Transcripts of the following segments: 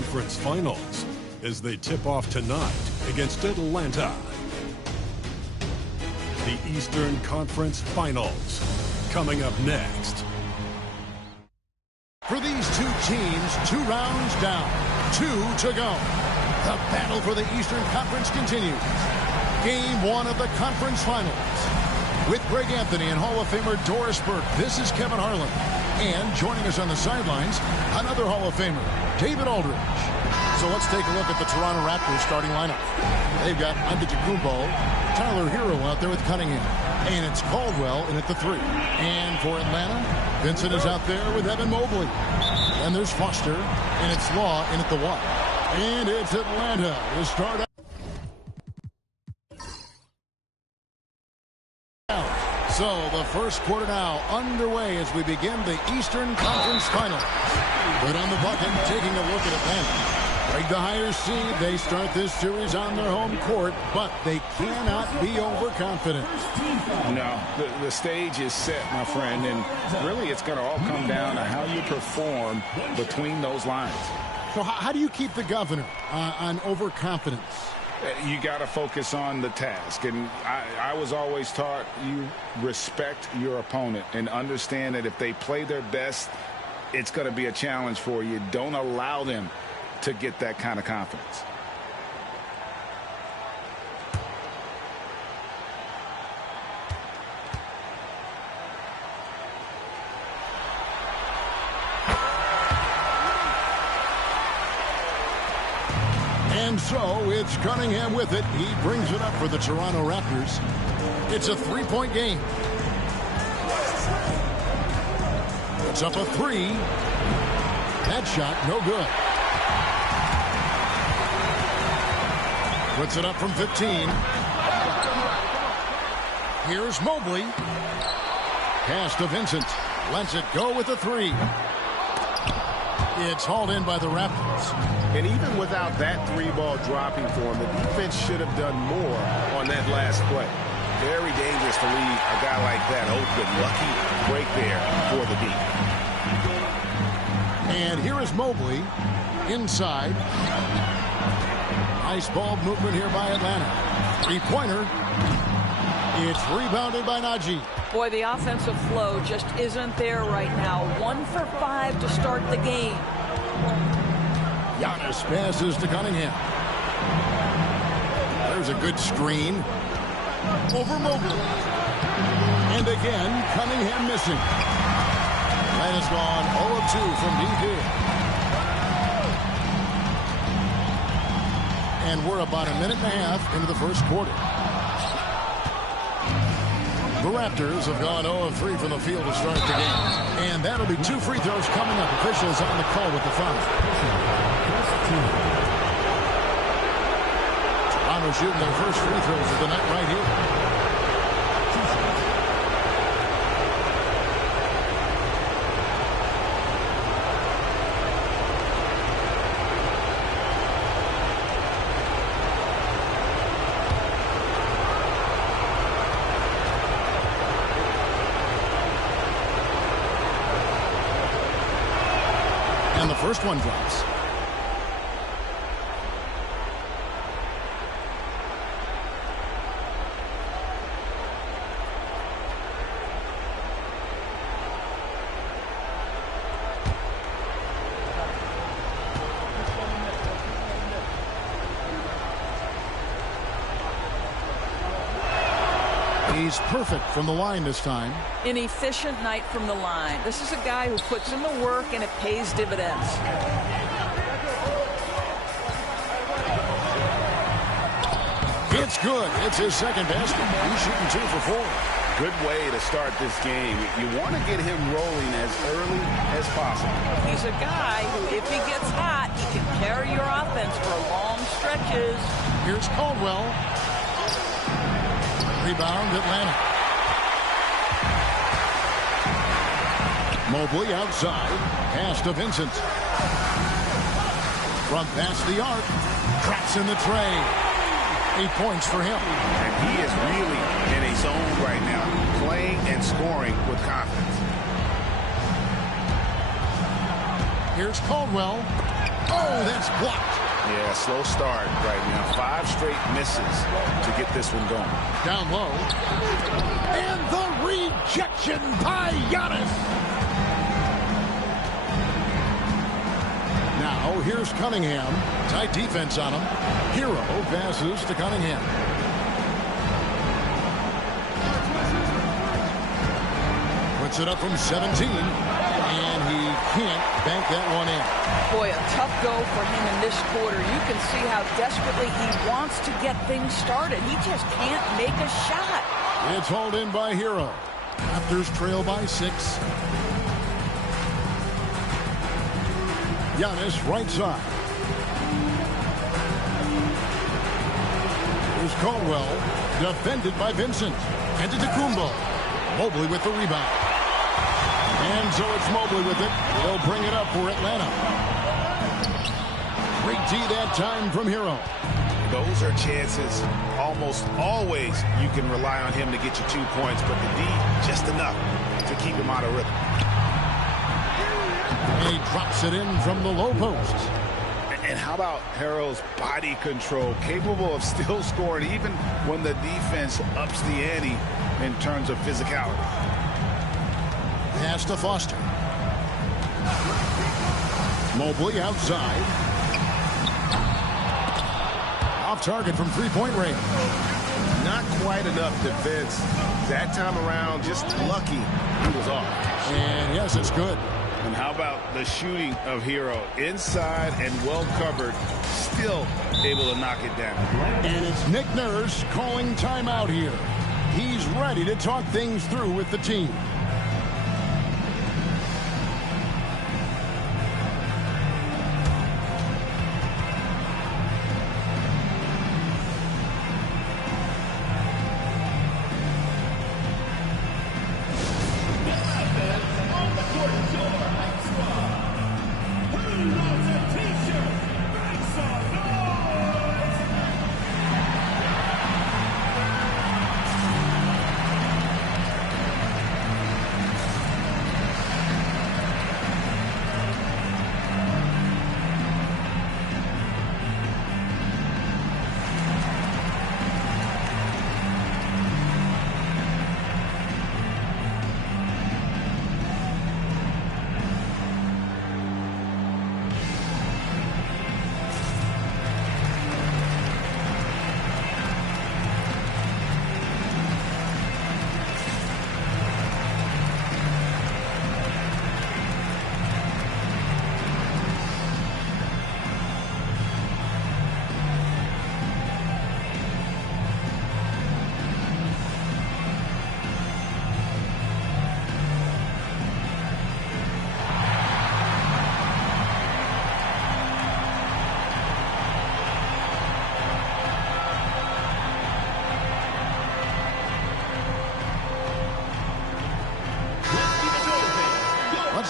Conference Finals as they tip off tonight against Atlanta. The Eastern Conference Finals coming up next. For these two teams, 2 rounds down, 2 to go. The battle for the Eastern Conference continues. Game 1 of the Conference Finals. With Greg Anthony and Hall of Famer Doris Burke, this is Kevin Harlan. And joining us on the sidelines, another Hall of Famer, David Aldridge. So let's take a look at the Toronto Raptors starting lineup. They've got Antetokounmpo, Tyler Hero out there with Cunningham. And it's Caldwell in at the 3. And for Atlanta, Vincent is out there with Evan Mobley. And there's Foster, and it's Law in at the 1. And it's Atlanta to start out. So the first quarter now underway as we begin the Eastern Conference Finals. But on the bucket, taking a look at Atlanta. Greg, the higher seed, they start this series on their home court, but they cannot be overconfident. No, the stage is set, my friend, and really it's going to all come down to how you perform between those lines. So how do you keep the governor on overconfidence? You got to focus on the task, and I was always taught you respect your opponent and understand that if they play their best, it's going to be a challenge for you. Don't allow them to get that kind of confidence. And so it's Cunningham with it. He brings it up for the Toronto Raptors. It's a 3-point game. It's up a 3. That shot, no good. Puts it up from 15. Here's Mobley. Pass to Vincent. Lets it go with the 3. It's hauled in by the Raptors. And even without that 3-ball dropping for him, the defense should have done more on that last play. Very dangerous to leave a guy like that open. Lucky break there for the D. And here is Mobley inside. Nice ball movement here by Atlanta. 3-pointer. It's rebounded by Najee. Boy, the offensive flow just isn't there right now. 1 for 5 to start the game. Giannis passes to Cunningham. There's a good screen. Over Mobley. And again, Cunningham missing. That has gone 0 of 2 from deep. And we're about a minute and a half into the first quarter. The Raptors have gone 0 of 3 from the field to start the game. And that'll be 2 free throws coming up. Officials on the call with the foul. Toronto shooting their first free throws of the night right here. And the first one drops. He's perfect from the line this time. An efficient night from the line. This is a guy who puts in the work and it pays dividends. It's good. It's his second basket. He's shooting 2 for 4. Good way to start this game. You want to get him rolling as early as possible. He's a guy who, if he gets hot, he can carry your offense for long stretches. Here's Caldwell. Rebound, Atlanta. Mobley outside. Pass to Vincent. Front past the arc. Traps in the tray. 8 points for him. And he is really in a zone right now, playing and scoring with confidence. Here's Caldwell. Oh, that's blocked. Yeah, slow start right now. 5 straight misses to get this one going. Down low. And the rejection by Giannis. Now, here's Cunningham. Tight defense on him. Hero passes to Cunningham. Puts it up from 17. And he can't bank that one in. Boy, a tough go for him in this quarter. You can see how desperately he wants to get things started. He just can't make a shot. It's hauled in by Hero. Raptors trail by 6. Giannis right side. Here's Caldwell. Defended by Vincent. Antetokounmpo. Mobley with the rebound. And so it's Mobley with it. They'll bring it up for Atlanta. Great D that time from Hero. Those are chances. Almost always you can rely on him to get you 2 points, but the D just enough to keep him out of rhythm. And he drops it in from the low post. And how about Hero's body control, capable of still scoring even when the defense ups the ante in terms of physicality. Pass to Foster. Mobley outside. Off target from three-point range. Not quite enough defense. That time around, just lucky he was off. And yes, it's good. And how about the shooting of Hero? Inside and well covered, still able to knock it down. And it's Nick Nurse calling timeout here. He's ready to talk things through with the team.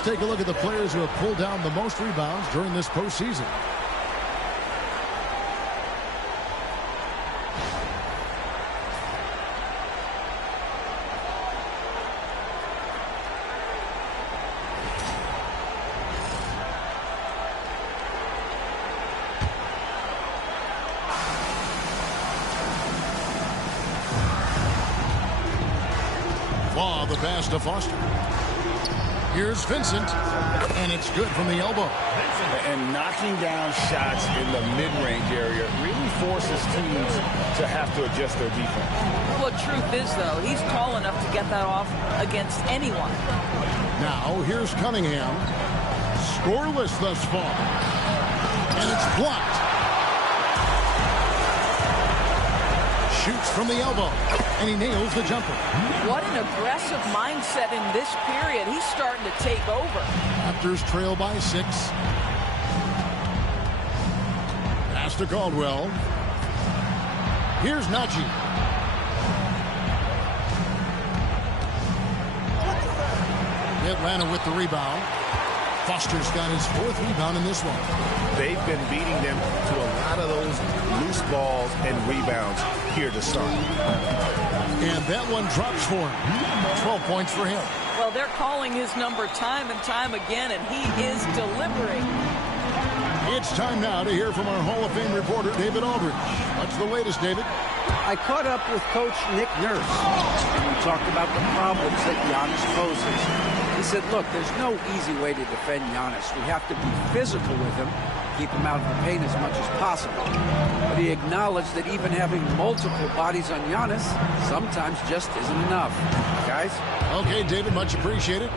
Let's take a look at the players who have pulled down the most rebounds during this postseason. Law the pass to Foster. Here's Vincent, and it's good from the elbow. And knocking down shots in the mid-range area really forces teams to have to adjust their defense. Well, truth is, though, he's tall enough to get that off against anyone. Now, here's Cunningham. Scoreless thus far. And it's blocked. Shoots from the elbow, and he nails the jumper. What an aggressive mindset in this period. He's starting to take over. Raptors trail by 6. Pass to Caldwell. Here's Najee. Atlanta with the rebound. Foster's got his 4th rebound in this one. They've been beating them to a lot of those loose balls and rebounds here to start. And that one drops for him. 12 points for him. Well, they're calling his number time and time again, and he is delivering. It's time now to hear from our Hall of Fame reporter, David Aldridge. What's the latest, David? I caught up with Coach Nick Nurse, and we talked about the problems that Giannis poses. He said, look, there's no easy way to defend Giannis. We have to be physical with him, keep him out of the paint as much as possible. But he acknowledged that even having multiple bodies on Giannis sometimes just isn't enough. Guys? Okay, David, much appreciated.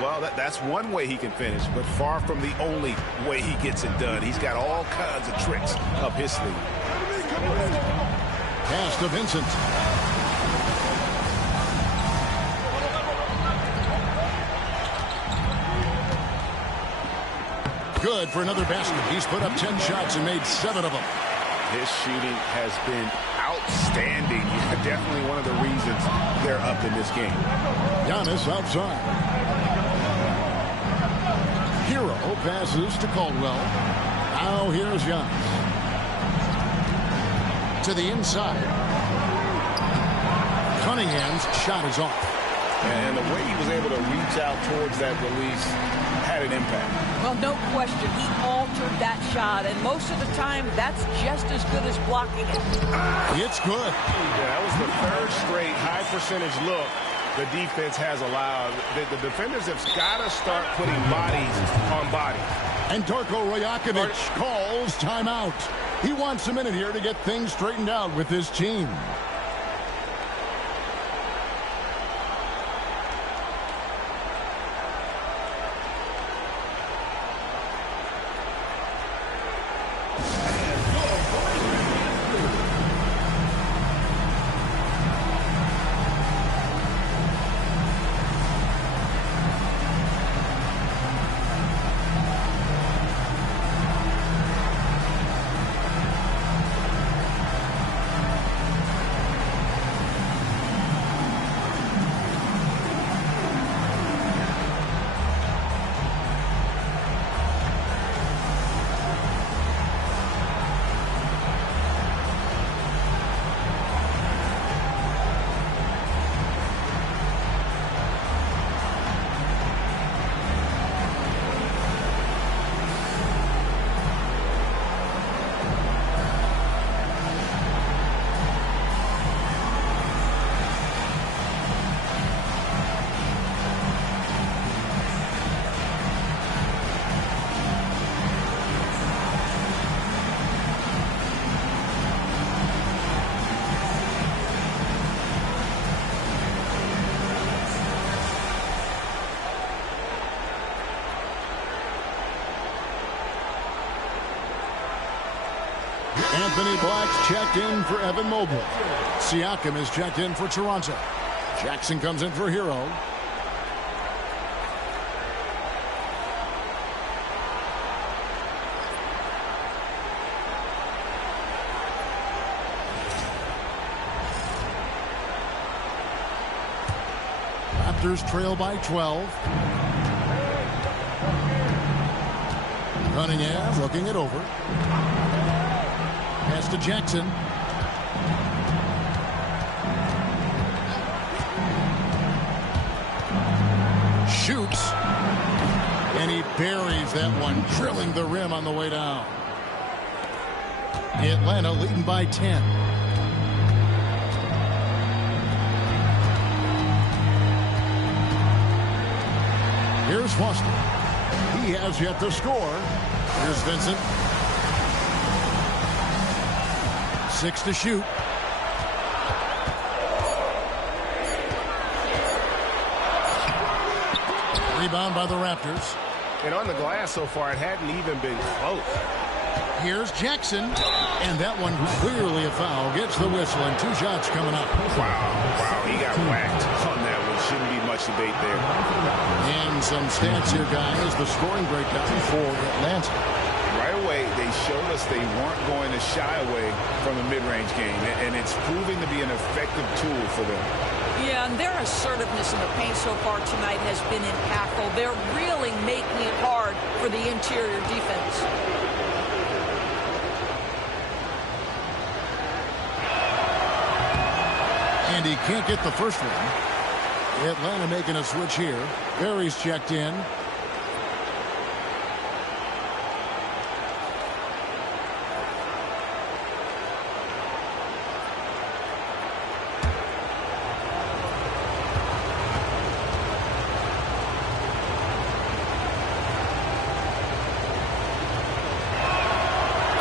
Well, that's one way he can finish, but far from the only way he gets it done. He's got all kinds of tricks up his sleeve. Pass to Vincent. Good for another basket. He's put up 10 shots and made 7 of them. His shooting has been outstanding. Definitely one of the reasons they're up in this game. Giannis outside. Hero passes to Caldwell. Now here's Giannis. To the inside. Cunningham's shot is off. And the way he was able to reach out towards that release had an impact. Well, no question. He altered that shot, and most of the time, that's just as good as blocking it. It's good. Yeah, that was the third straight high-percentage look the defense has allowed. The defenders have got to start putting bodies on bodies. And Darko Rajakovic calls timeout. He wants a minute here to get things straightened out with his team. Anthony Black's checked in for Evan Mobley. Siakam is checked in for Toronto. Jackson comes in for Hero. Raptors trail by 12. Cunningham looking it over. Pass to Jackson. Shoots. And he buries that one, drilling the rim on the way down. Atlanta leading by 10. Here's Foster. He has yet to score. Here's Vincent. 6 to shoot. Rebound by the Raptors. And on the glass so far, it hadn't even been close. Here's Jackson. And that one, clearly a foul, gets the whistle, and 2 shots coming up. Wow, he got whacked on that one. Shouldn't be much debate there. And some stats here, guys. The scoring breakdown for Atlanta. Right away, they showed us they weren't going to shy away from a mid-range game, and it's proving to be an effective tool for them. Yeah, and their assertiveness in the paint so far tonight has been impactful. They're really making it hard for the interior defense. And he can't get the first one. Atlanta making a switch here. Barry's checked in.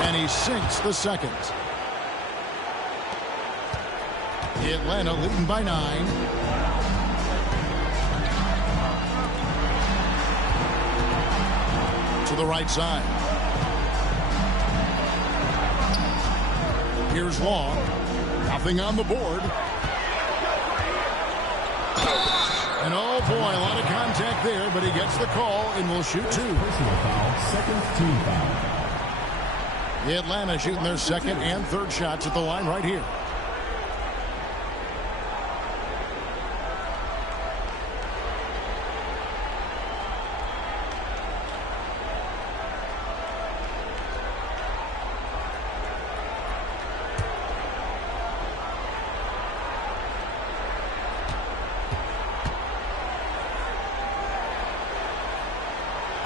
And he sinks the second. Atlanta leading by 9. To the right side. Here's Long. Nothing on the board. And oh boy, a lot of contact there, but he gets the call and will shoot 2. Personal foul, second team foul. The Atlanta shooting their second and third shots at the line right here.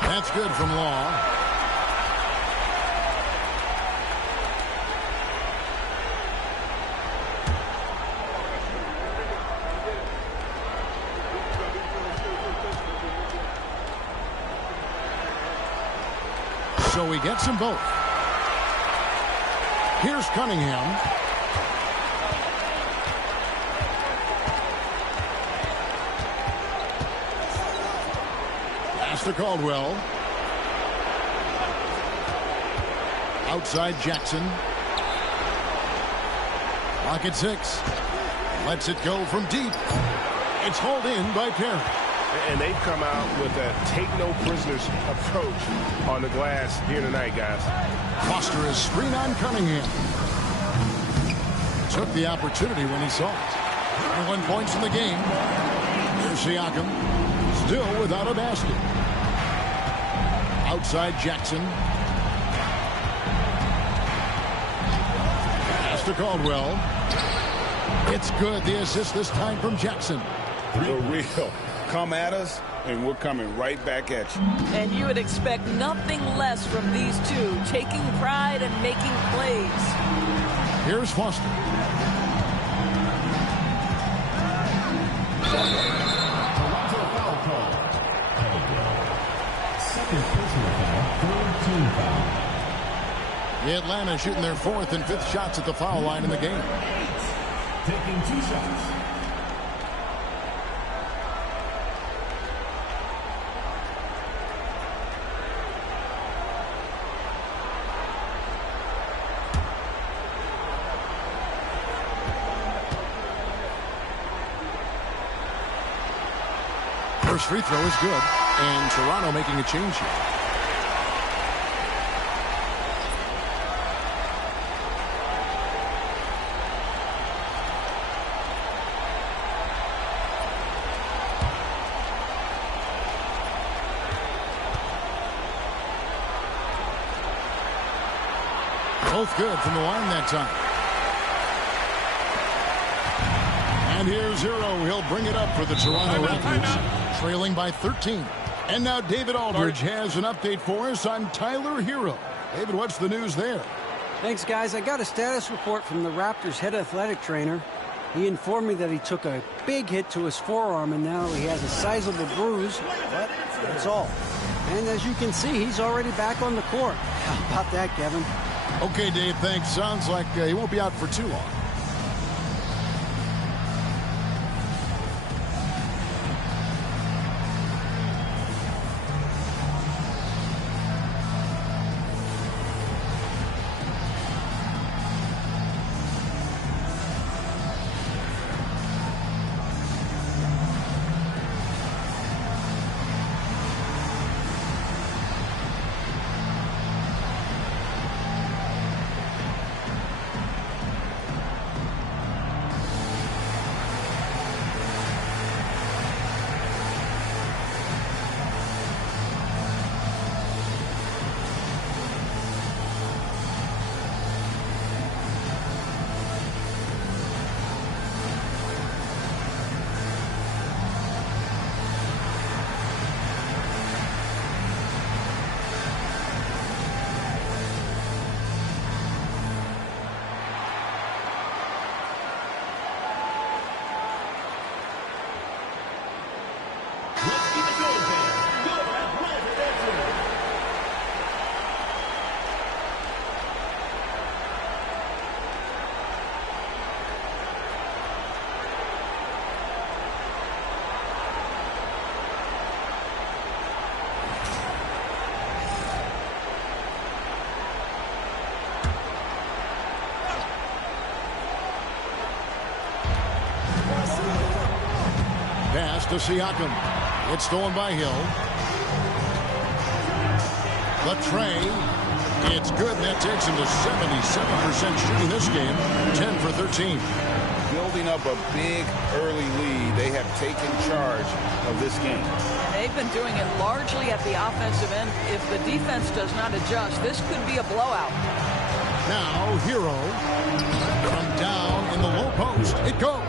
That's good from Long. So he gets them both. Here's Cunningham. Pass to Caldwell. Outside Jackson. Lock at 6. Lets it go from deep. It's hauled in by Perry. And they've come out with a take-no-prisoners approach on the glass here tonight, guys. Foster is screen on Cunningham. Took the opportunity when he saw it. 21 points in the game. Here's Siakam. Still without a basket. Outside Jackson. Pass to Caldwell. It's good. The assist this time from Jackson. For real. Come at us, and we're coming right back at you. And you would expect nothing less from these two, taking pride and making plays. Here's Foster. Toronto foul call. Second personal foul, third team foul. The Atlanta shooting their 4th and 5th shots at the foul line in the game. Taking 2 shots. First free throw is good, and Toronto making a change here. Both good from the line that time. And here's Zero. He'll bring it up for the Toronto Raptors, trailing by 13. And now David Aldridge has an update for us on Tyler Hero. David, what's the news there? Thanks, guys. I got a status report from the Raptors head athletic trainer. He informed me that he took a big hit to his forearm, and now he has a sizable bruise, but that's all. And as you can see, he's already back on the court. How about that, Kevin? Okay, Dave, thanks. Sounds like he won't be out for too long. Pass to Siakam. It's stolen by Hill. Latrey. It's good. That takes him to 77% shooting this game. 10 for 13. Building up a big early lead. They have taken charge of this game. And they've been doing it largely at the offensive end. If the defense does not adjust, this could be a blowout. Now, Hero. From down in the low post. It goes.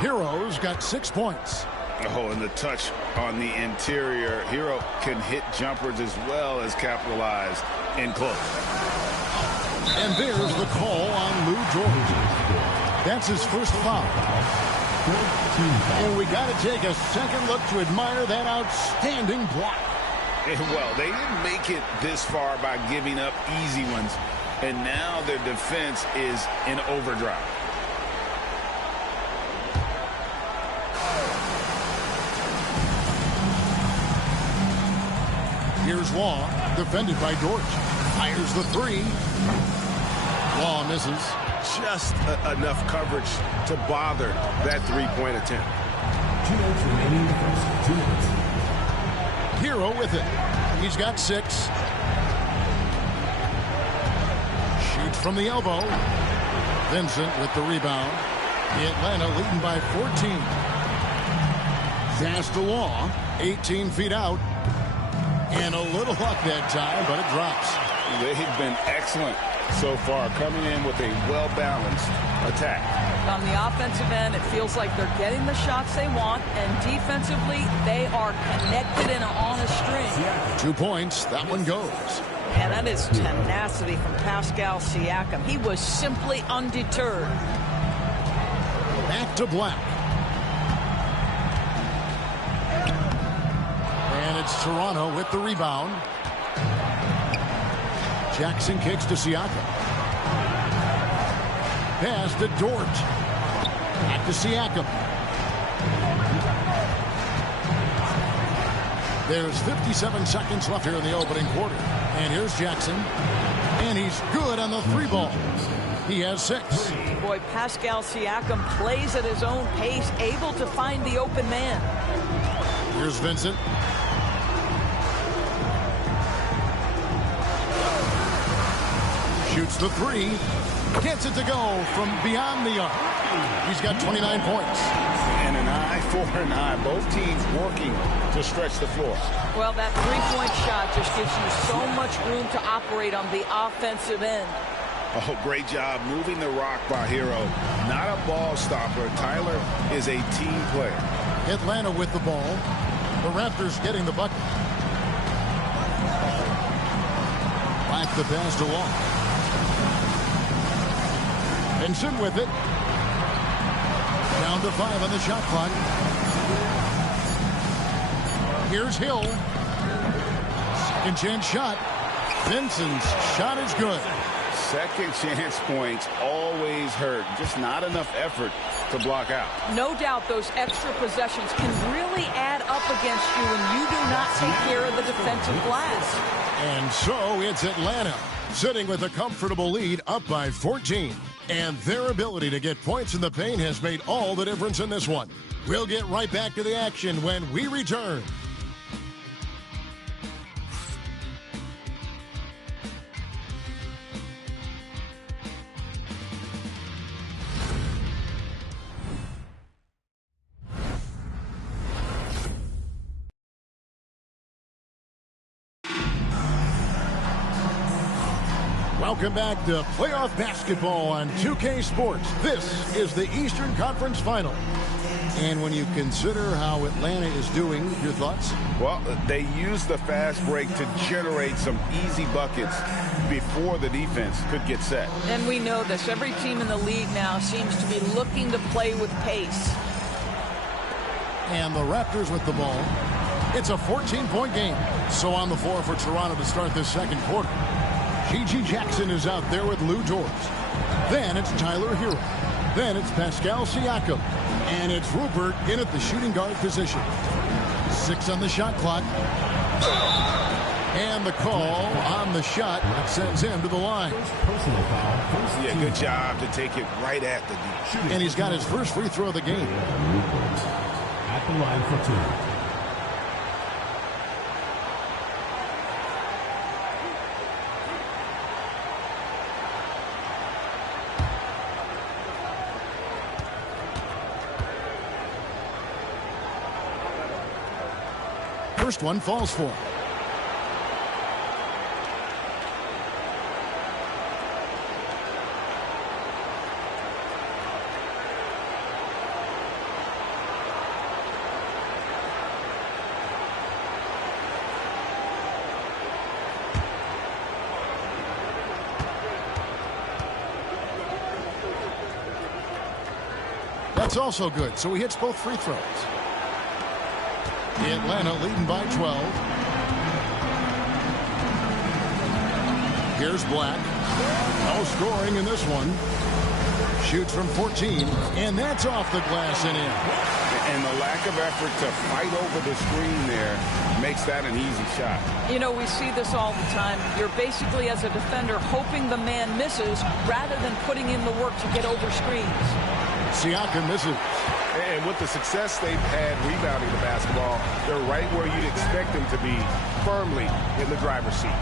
Hero's got 6 points. Oh, and the touch on the interior. Hero can hit jumpers as well as capitalize in close. And there's the call on Lou George. That's his first foul. And we got to take a second look to admire that outstanding block. Well, they didn't make it this far by giving up easy ones. And now their defense is in overdrive. Here's Law, defended by Dort. Fires the three. Law misses. Just enough coverage to bother that three-point attempt. 2 minutes remaining in the first. 2 minutes. Hero with it. He's got 6. Shoots from the elbow. Vincent with the rebound. Atlanta leading by 14. Pass to Law. 18 feet out. And a little luck that time, but it drops. They've been excellent so far, coming in with a well-balanced attack. On the offensive end, it feels like they're getting the shots they want, and defensively, they are connected and on a string. 2 points. That one goes. And that is tenacity from Pascal Siakam. He was simply undeterred. Back to Black. And it's Toronto with the rebound. Jackson kicks to Siakam. Pass to Dort. Back to Siakam. There's 57 seconds left here in the opening quarter. And here's Jackson. And he's good on the 3 ball. He has 6. Boy, Pascal Siakam plays at his own pace, able to find the open man. Here's Vincent. Shoots the 3. Gets it to go from beyond the arc. He's got 29 points. And an eye for an eye. Both teams working to stretch the floor. Well, that three-point shot just gives you so much room to operate on the offensive end. Oh, great job moving the rock by Hero. Not a ball stopper. Tyler is a team player. Atlanta with the ball. The Raptors getting the bucket. Back the pass to Long. Vincent with it. Down to 5 on the shot clock. Here's Hill. Second chance shot. Vincent's shot is good. Second chance points always hurt. Just not enough effort to block out. No doubt those extra possessions can really add up against you when you do not take care of the defensive glass. And so it's Atlanta sitting with a comfortable lead, up by 14. And their ability to get points in the paint has made all the difference in this one. We'll get right back to the action when we return. Welcome back to playoff basketball on 2K Sports. This is the Eastern Conference Final. And when you consider how Atlanta is doing, your thoughts? Well, they used the fast break to generate some easy buckets before the defense could get set. And we know this. Every team in the league now seems to be looking to play with pace. And the Raptors with the ball. It's a 14-point game. So on the floor for Toronto to start this second quarter. G.G. Jackson is out there with Lou Dort. Then it's Tyler Hero. Then it's Pascal Siakam. And it's Rupert in at the shooting guard position. 6 on the shot clock. And the call on the shot that sends him to the line. Personal foul. Yeah, good job to take it right at the D. And he's got his first free throw of the game. At at the line for two. First one falls for him. That's also good, so he hits both free throws. Atlanta leading by 12. Here's Black. No scoring in this one. Shoots from 14, and that's off the glass and in. And the lack of effort to fight over the screen there makes that an easy shot. You know, we see this all the time. You're basically, as a defender, hoping the man misses rather than putting in the work to get over screens. Siakam misses. And with the success they've had rebounding the basketball, they're right where you'd expect them to be, firmly in the driver's seat.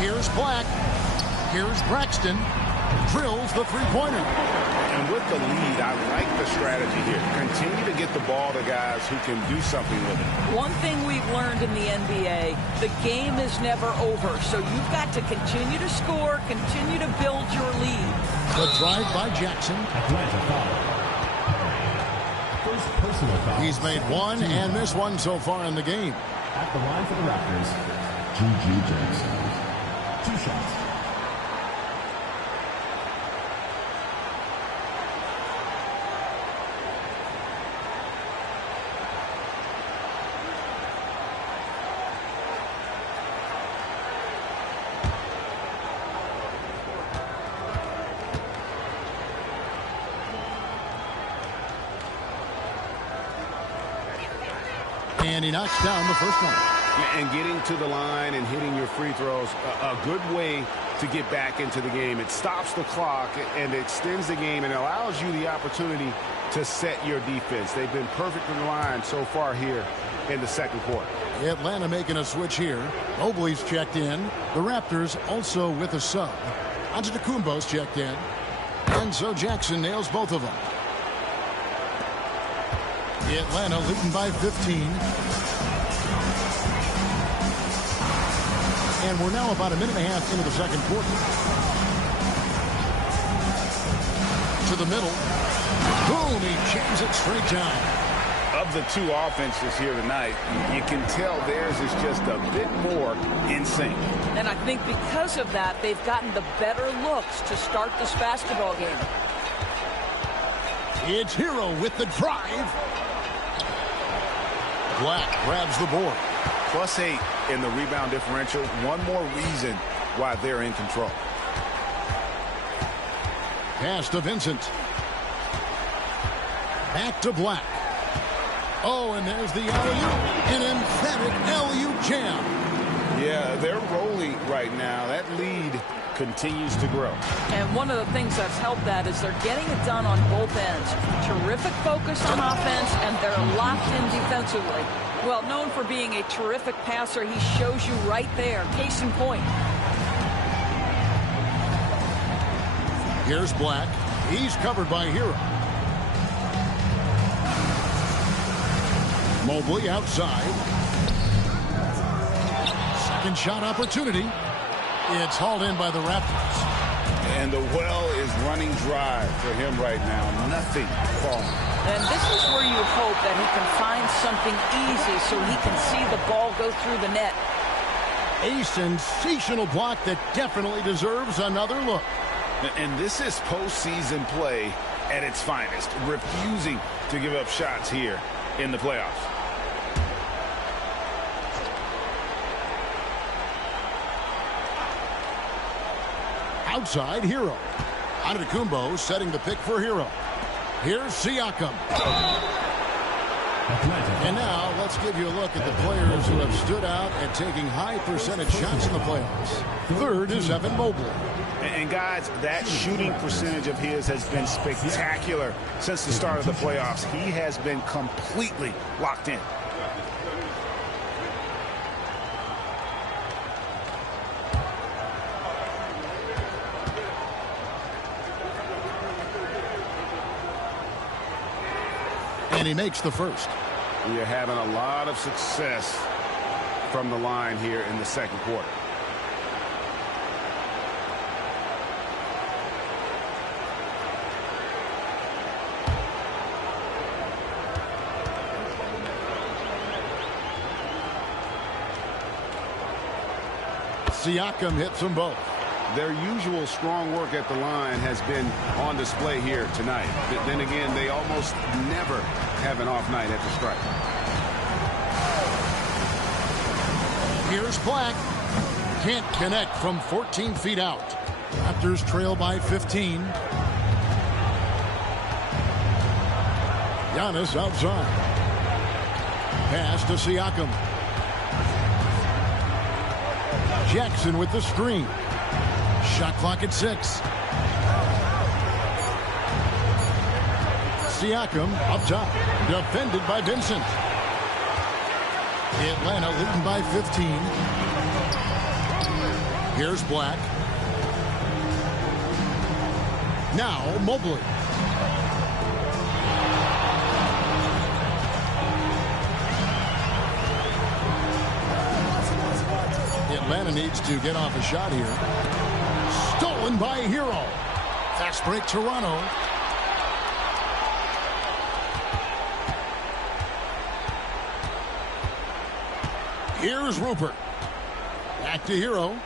Here's Black. Here's Braxton. Drills the three-pointer. And with the lead, I like the strategy here. Continue to get the ball to guys who can do something with it. One thing we've learned in the NBA, the game is never over. So you've got to continue to score, continue to build your lead. The drive by Jackson. Atlanta foul. First personal foul. He's made one and missed one so far in the game. At the line for the Raptors, G.G. Jackson. 2 shots. And he knocks down the first one. And getting to the line and hitting your free throws, a good way to get back into the game. It stops the clock and extends the game and allows you the opportunity to set your defense. They've been perfect in the line so far here in the second quarter. Atlanta making a switch here. Mobley's checked in. The Raptors also with a sub. Antetokounmpo's checked in. And so Jackson nails both of them. Atlanta leading by 15. And we're now about a minute and a half into the second quarter. To the middle. Boom, he jams it straight down. Of the two offenses here tonight, you can tell theirs is just a bit more in sync. And I think because of that, they've gotten the better looks to start this basketball game. It's Hero with the drive. Black grabs the board. +8 in the rebound differential. One more reason why they're in control. Pass to Vincent. Back to Black. Oh, and there's the alley-oop. An emphatic alley-oop jam. Yeah, they're rolling right now. That lead continues to grow. And one of the things that's helped that is they're getting it done on both ends. Terrific focus on offense, and they're locked in defensively. Well, known for being a terrific passer, he shows you right there. Case in point. Here's Black. He's covered by Hero. Mobley outside. Second shot opportunity. It's hauled in by the Raptors. And the well is running dry for him right now. Nothing falling. And this is where you hope that he can find something easy so he can see the ball go through the net. A sensational block that definitely deserves another look. And this is postseason play at its finest. Refusing to give up shots here in the playoffs. Outside, Hero. Antetokounmpo setting the pick for Hero. Here's Siakam. And now let's give you a look at the players who have stood out and taking high percentage shots in the playoffs. Third is Evan Mobley. And guys, that shooting percentage of his has been spectacular since the start of the playoffs. He has been completely locked in. And he makes the first. We are having a lot of success from the line here in the second quarter. Siakam hits them both. Their usual strong work at the line has been on display here tonight. Then again, they almost never have an off night at the stripe. Here's Black. Can't connect from 14 feet out. Raptors trail by 15. Giannis outside. Pass to Siakam. Jackson with the screen. Shot clock at 6. Siakam up top. Defended by Vincent. Atlanta leading by 15. Here's Black. Now Mobley. Atlanta needs to get off a shot here. Stolen by Hero. Fast break Toronto. Here's Rupert. Back to Hero.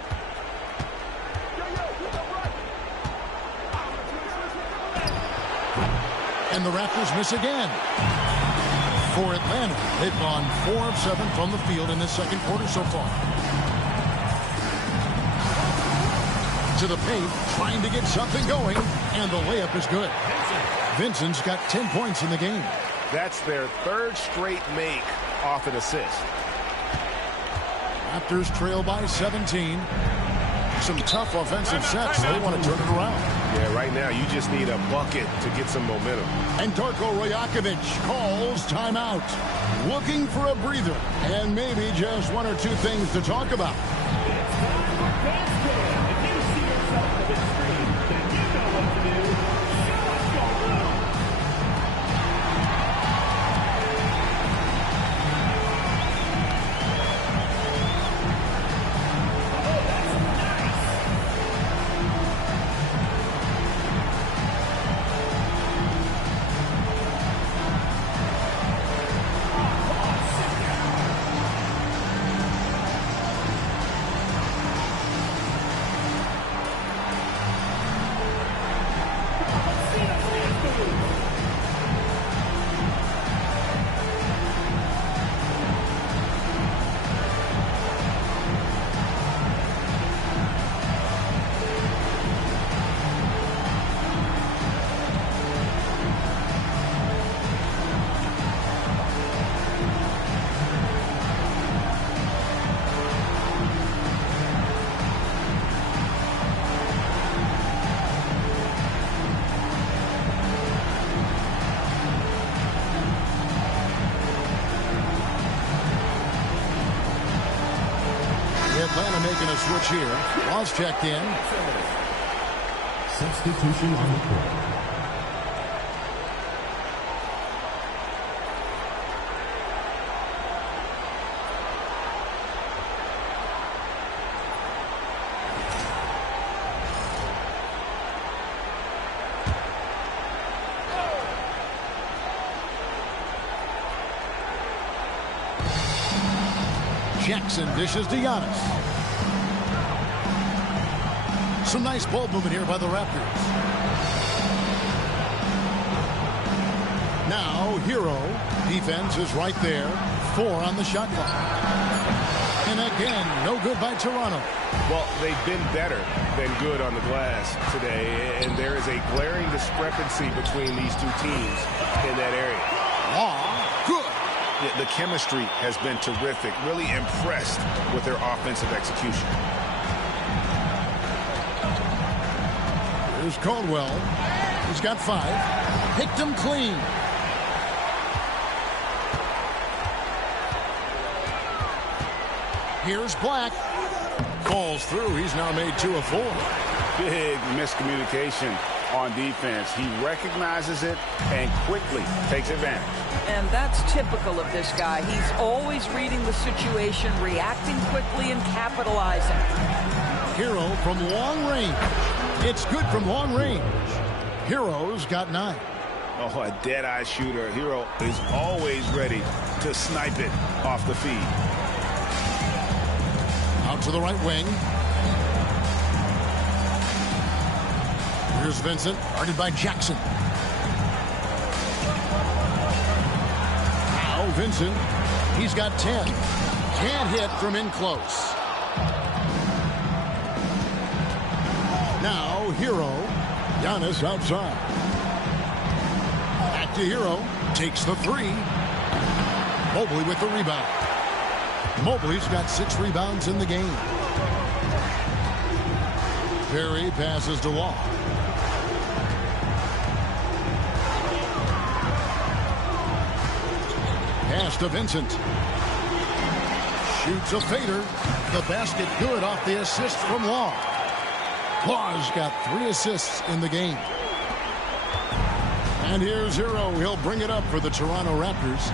And the Raptors miss again. For Atlanta, they've gone 4 of 7 from the field in this second quarter so far. To the paint, trying to get something going, and the layup is good. Vincent's got 10 points in the game. That's their third straight make off an assist. Raptors trail by 17. Some tough offensive sets. They want to turn it around. Yeah, right now you just need a bucket to get some momentum. And Darko Rajakovic calls timeout. Looking for a breather and maybe just 1 or 2 things to talk about. Atlanta making a switch here. Ross checked in. Substitution on the court. Jackson dishes to Giannis. Some nice ball movement here by the Raptors. Now Hero. Defense is right there. 4 on the shot clock. And again, no good by Toronto. Well, they've been better than good on the glass today, and there is a glaring discrepancy between these two teams in that area. Law, good. The chemistry has been terrific. Really impressed with their offensive execution. Here's Caldwell. He's got 5. Picked him clean. Here's Black. Falls through. He's now made 2 of 4. Big miscommunication on defense. He recognizes it and quickly takes advantage. And that's typical of this guy. He's always reading the situation, reacting quickly, and capitalizing. Hero from long range. It's good from long range. Hero's got 9. Oh, a dead-eye shooter. Hero is always ready to snipe it off the feed. Out to the right wing. Here's Vincent, guarded by Jackson. Now Vincent, he's got 10. Can't hit from in close. Now Hero, Giannis outside. Back to Hero, takes the 3. Mobley with the rebound. Mobley's got 6 rebounds in the game. Perry passes to Wall. Pass to Vincent. Shoots a fader. The basket good off the assist from Law. Law's got 3 assists in the game. And here's Hero. He'll bring it up for the Toronto Raptors.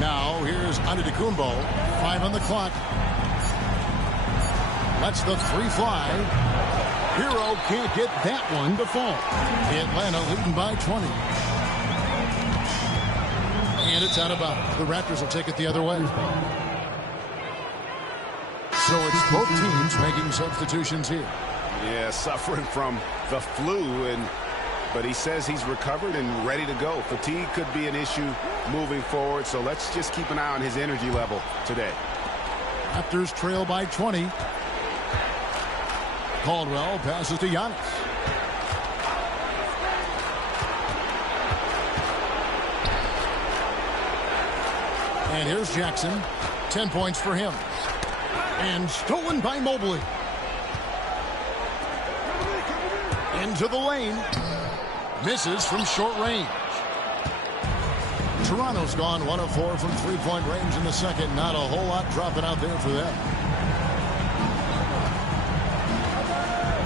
Now here's Antetokounmpo. 5 on the clock. Lets the 3 fly. Hero can't get that one to fall. Atlanta leading by 20. And it's out of bounds. The Raptors will take it the other way. So it's both teams making substitutions here. Yeah, suffering from the flu, but he says he's recovered and ready to go. Fatigue could be an issue moving forward, so let's just keep an eye on his energy level today. Raptors trail by 20. Caldwell passes to Giannis. And here's Jackson. 10 points for him. And stolen by Mobley. Into the lane. Misses from short range. Toronto's gone 1 of 4 from 3-point range in the second. Not a whole lot dropping out there for them.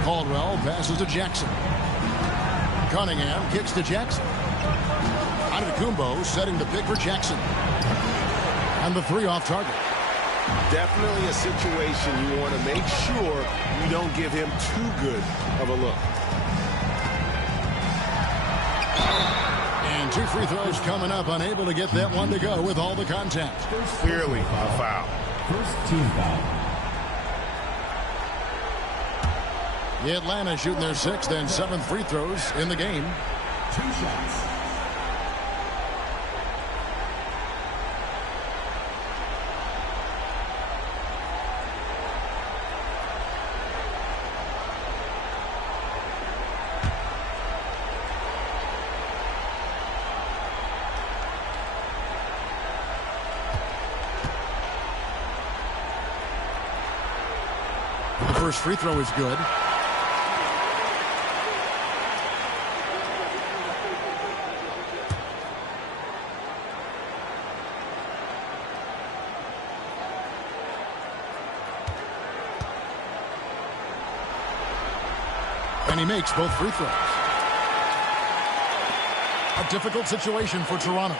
Caldwell passes to Jackson. Cunningham kicks to Jackson. Antetokounmpo setting the pick for Jackson. And the 3 off target. Definitely a situation you want to make sure you don't give him too good of a look. And 2 free throws coming up. Unable to get that one to go with all the contact. Clearly a foul. First team foul. Atlanta shooting their 6th and 7th free throws in the game. 2 shots. The first free throw is good. And he makes both free throws. A difficult situation for Toronto.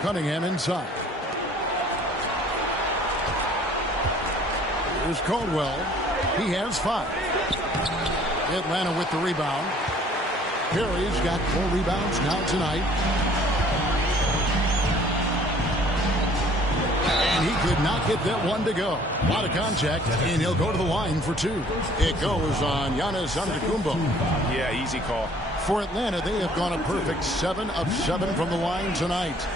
Cunningham inside. Here's Caldwell. He has 5. Atlanta with the rebound. Perry's got 4 rebounds now tonight. And he could not get that one to go. A lot of contact, and he'll go to the line for 2. It goes on Giannis Antetokounmpo. Yeah, easy call. For Atlanta, they have gone a perfect 7 of 7 from the line tonight.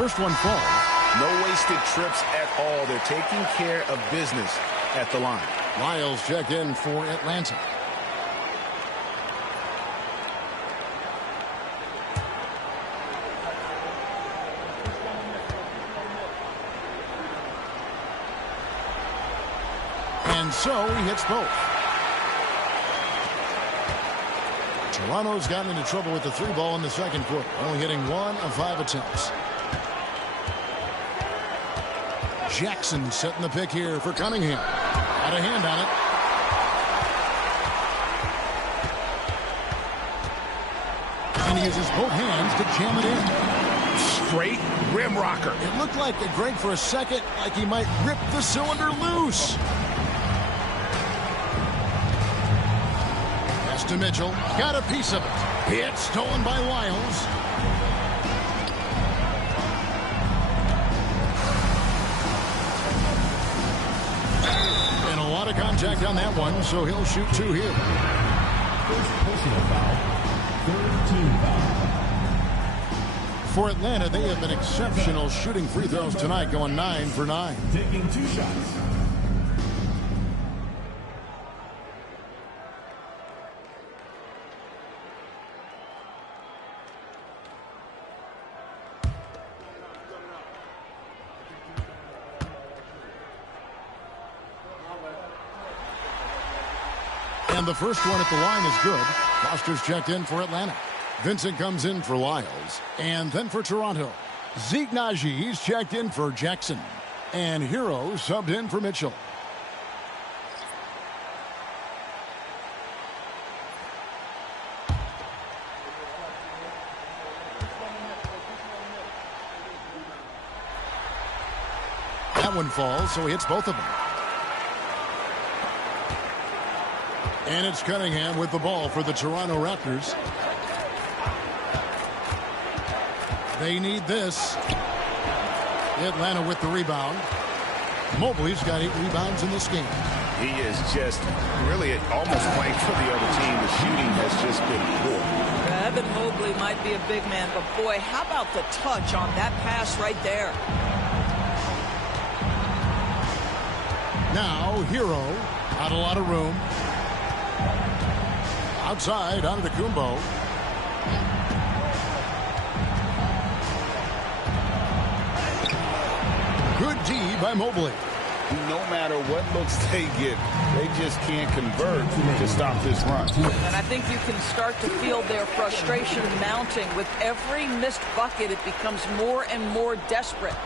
first one falls. No wasted trips at all. They're taking care of business at the line. Lyles checked in for Atlanta. And so he hits both. Toronto's gotten into trouble with the 3-ball in the second quarter, only hitting 1 of 5 attempts. Jackson setting the pick here for Cunningham. Got a hand on it. And he uses both hands to jam it in. Straight rim rocker. It looked like Greg for a second, like he might rip the cylinder loose. Pass to Mitchell. Got a piece of it. It's stolen by Lyles. Contact on that one, so he'll shoot 2 here. First personal foul. Third team foul. For Atlanta, they have been exceptional shooting free throws tonight, going 9 for 9. Taking 2 shots. And the first one at the line is good. Foster's checked in for Atlanta. Vincent comes in for Lyles. And then for Toronto, Zeke Najee's checked in for Jackson. And Hero subbed in for Mitchell. That one falls, so he hits both of them. And it's Cunningham with the ball for the Toronto Raptors. They need this. Atlanta with the rebound. Mobley's got 8 rebounds in this game. He is just really almost playing for the other team. The shooting has just been poor. Evan Mobley might be a big man, but boy, how about the touch on that pass right there? Now, Hero. Not a lot of room. Outside, onto the Kumbo. Good D by Mobley. No matter what looks they get, they just can't convert to stop this run. And I think you can start to feel their frustration mounting. With every missed bucket, it becomes more and more desperate.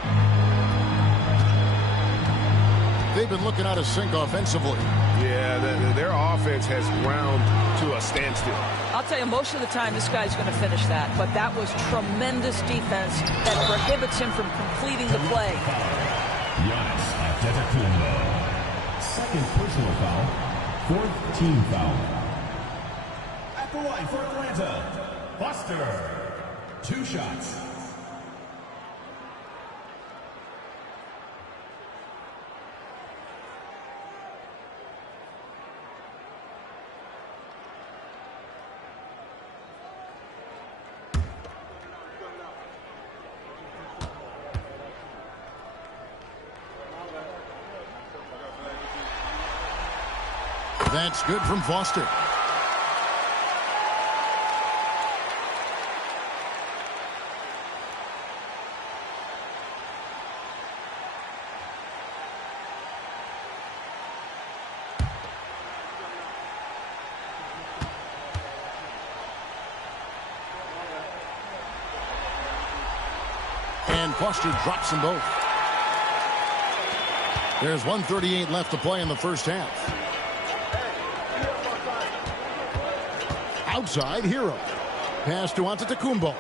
They've been looking out of sync offensively. Yeah, their offense has ground to a standstill. I'll tell you, most of the time this guy's going to finish that, but that was tremendous defense that prohibits him from completing the play. Giannis Antetokounmpo. Second personal foul. Fourth team foul. At the line for Atlanta, Foster. 2 shots. That's good from Foster. And Foster drops them both. There's 1:38 left to play in the first half. Outside, Hero. Pass to Antetokounmpo.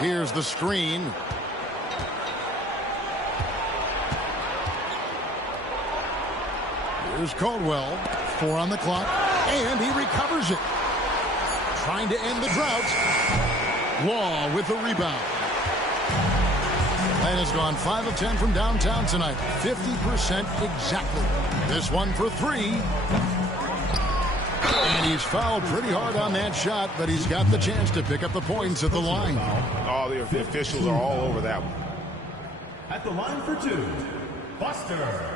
Here's the screen. Here's Caldwell. 4 on the clock. And he recovers it. Trying to end the drought. Law with the rebound. Atlanta's gone 5 of 10 from downtown tonight. 50% exactly. This one for 3. And he's fouled pretty hard on that shot, but he's got the chance to pick up the points at the line. All the officials are all over that one. At the line for two, Buster.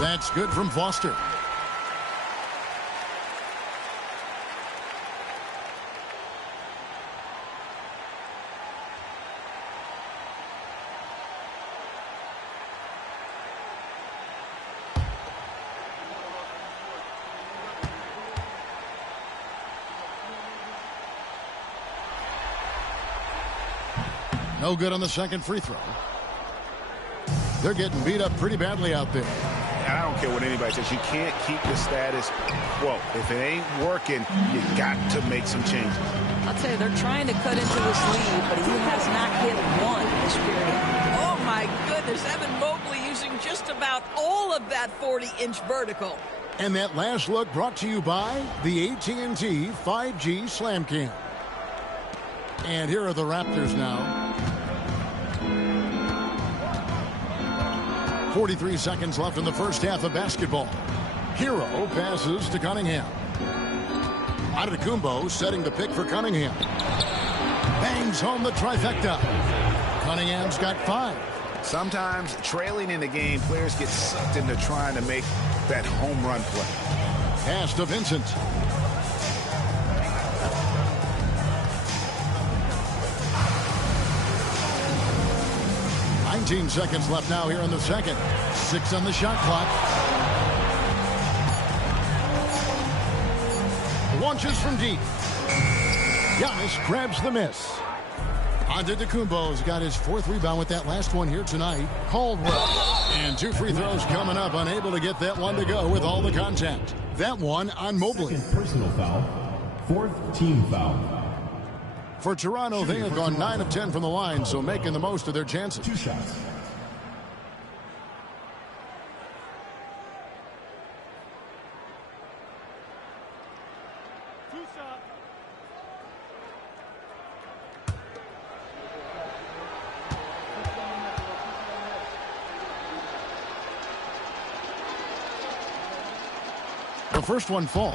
That's good from Foster. No good on the second free throw. They're getting beat up pretty badly out there. And I don't care what anybody says. You can't keep the status quo. If it ain't working, you got to make some changes. I'll tell you, they're trying to cut into this lead, but he has not hit one this period. Oh, my goodness. Evan Mobley using just about all of that 40-inch vertical. And that last look brought to you by the AT&T 5G Slam Cam. And here are the Raptors now. 43 seconds left in the first half of basketball. Hero passes to Cunningham. Antetokounmpo setting the pick for Cunningham. Bangs home the trifecta. Cunningham's got 5. Sometimes trailing in the game, players get sucked into trying to make that home run play. Pass to Vincent. Seconds left now here in the second. 6 on the shot clock. Launches from deep. Giannis grabs the miss. Antetokounmpo's got his 4th rebound with that last one here tonight. Caldwell. And 2 free throws coming up. Unable to get that one to go with all the contact. That one on Mobley. Second personal foul. 4th team foul. For Toronto, they have gone 9 of 10 from the line, so making the most of their chances. 2 shots. The first one falls.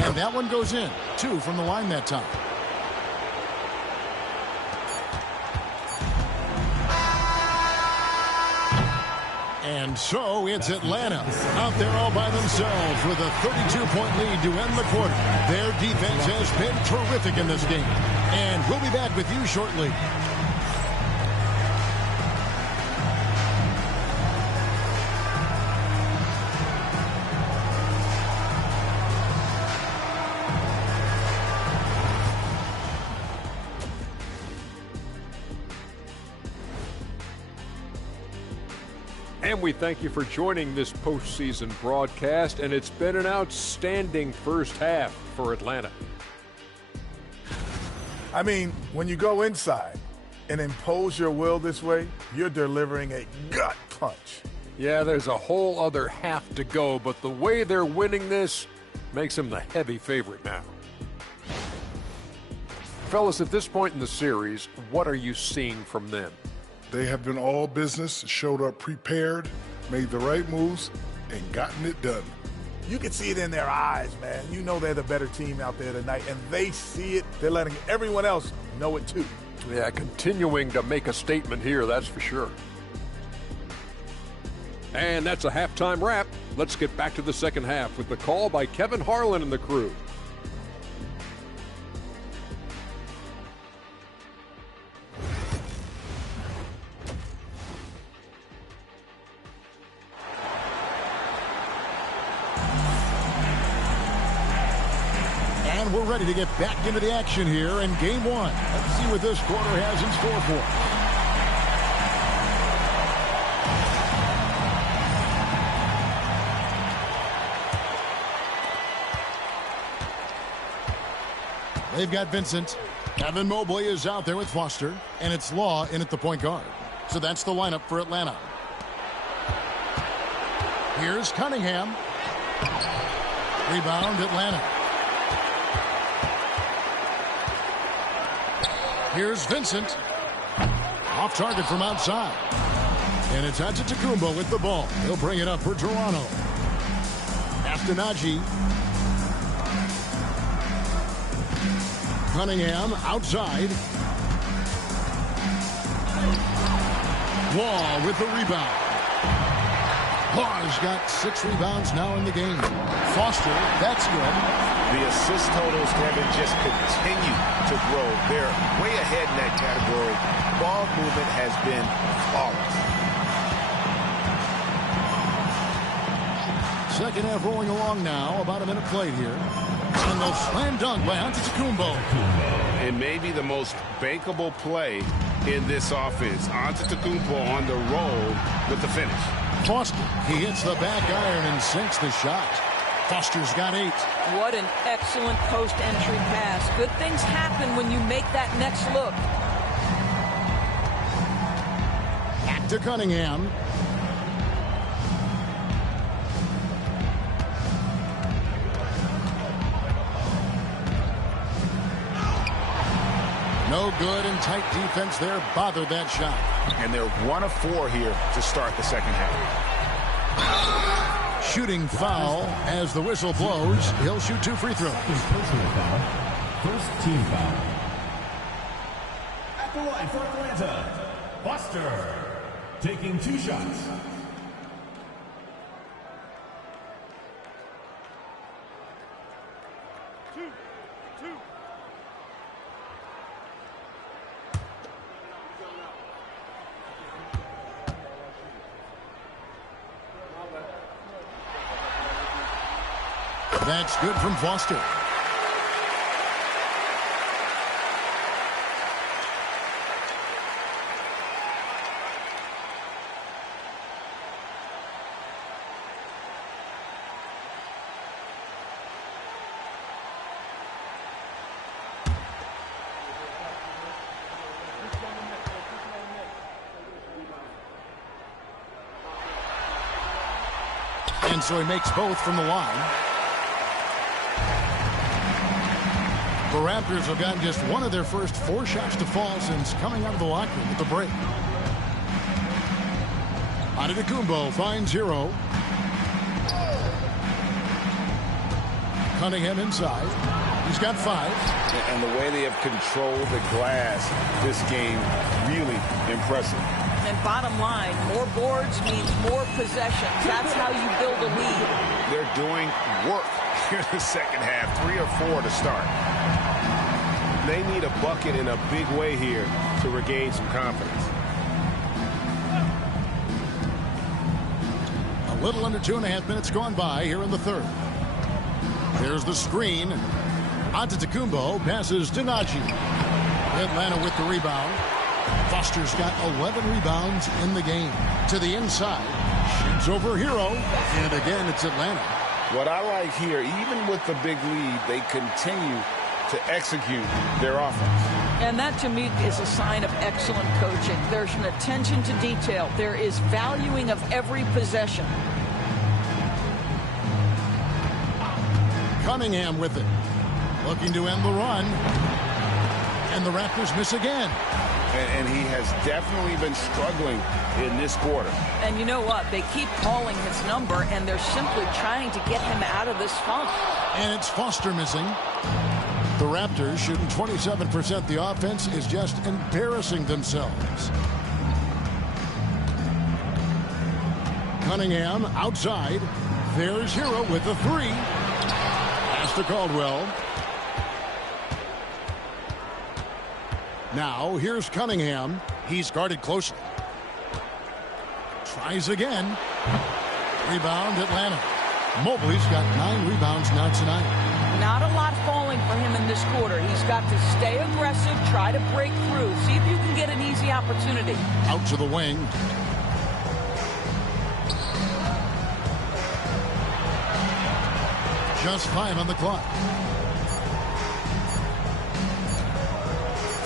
And that one goes in. 2 from the line that time. And so it's Atlanta out there all by themselves with a 32-point lead to end the quarter. Their defense has been terrific in this game. And we'll be back with you shortly. And we thank you for joining this postseason broadcast, and it's been an outstanding first half for Atlanta. I mean, when you go inside and impose your will this way, you're delivering a gut punch. Yeah, there's a whole other half to go, but the way they're winning this makes them the heavy favorite now. Fellas, at this point in the series, what are you seeing from them? They have been all business, showed up prepared, made the right moves, and gotten it done. You can see it in their eyes, man. You know they're the better team out there tonight, and they see it. They're letting everyone else know it too. Yeah, continuing to make a statement here, that's for sure. And that's a halftime wrap. Let's get back to the second half with the call by Kevin Harlan and the crew. And we're ready to get back into the action here in game one. Let's see what this quarter has in store for us. They've got Vincent. Evan Mobley is out there with Foster. And it's Law in at the point guard. So that's the lineup for Atlanta. Here's Cunningham. Rebound, Atlanta. Here's Vincent. Off target from outside. And it's Antetokounmpo with the ball. He'll bring it up for Toronto. Afternaji. Cunningham outside. Law with the rebound. Law's got 6 rebounds now in the game. Foster, that's good. The assist totals, Kevin, just continue to grow. They're way ahead in that category. Ball movement has been flawless. Second half rolling along now. About a minute played here. And the slam dunk by Antetokounmpo. And maybe the most bankable play in this offense. Antetokounmpo on the roll with the finish. Foster, he hits the back iron and sinks the shot. Foster's got 8. What an excellent post-entry pass. Good things happen when you make that next look. Back to Cunningham. No good, and tight defense there bothered that shot. And they're 1 of 4 here to start the second half. Shooting foul as the whistle blows. He'll shoot 2 free throws. Personal foul. First team foul. At the line for Atlanta, Foster taking 2 shots. That's good from Foster. And so he makes both from the line. The Raptors have gotten just one of their first 4 shots to fall since coming out of the locker room at the break. Antetokounmpo finds 0. Cunningham inside. He's got 5. And the way they have controlled the glass this game, really impressive. And bottom line, more boards means more possessions. That's how you build a lead. They're doing work here in the second half. 3 or 4 to start. They need a bucket in a big way here to regain some confidence. A little under 2.5 minutes gone by here in the third. There's the screen. Antetokounmpo passes to Naji. Atlanta with the rebound. Foster's got 11 rebounds in the game. To the inside. Shoots over Hero. And again, it's Atlanta. What I like here, even with the big lead, they continue to execute their offense. And that, to me, is a sign of excellent coaching. There's an attention to detail. There is valuing of every possession. Cunningham with it. Looking to end the run. And the Raptors miss again. And he has definitely been struggling in this quarter. And you know what? They keep calling his number, and they're simply trying to get him out of this funk. And it's Foster missing. The Raptors, shooting 27%. The offense is just embarrassing themselves. Cunningham outside. There's Hero with the 3. Pass to Caldwell. Now, here's Cunningham. He's guarded closely. Tries again. Rebound, Atlanta. Mobley's got 9 rebounds now tonight. Not a lot falling for him in this quarter. He's got to stay aggressive, try to break through, see if you can get an easy opportunity. Out to the wing. Just 5 on the clock.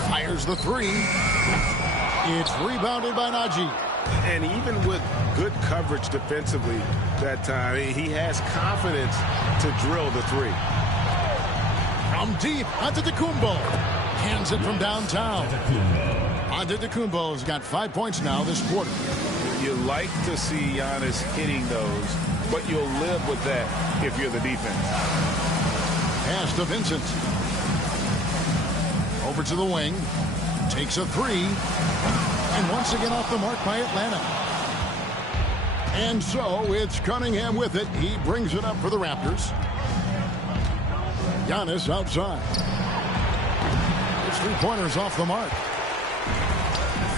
Fires the 3. It's rebounded by Najee. And even with good coverage defensively that time, he has confidence to drill the 3. From deep, Antetokounmpo. Hands it from downtown. Antetokounmpo's got 5 points now this quarter. You like to see Giannis hitting those, but you'll live with that if you're the defense. Pass to Vincent. Over to the wing. Takes a 3. And once again off the mark by Atlanta. And so it's Cunningham with it. He brings it up for the Raptors. Giannis outside. His 3-pointers off the mark.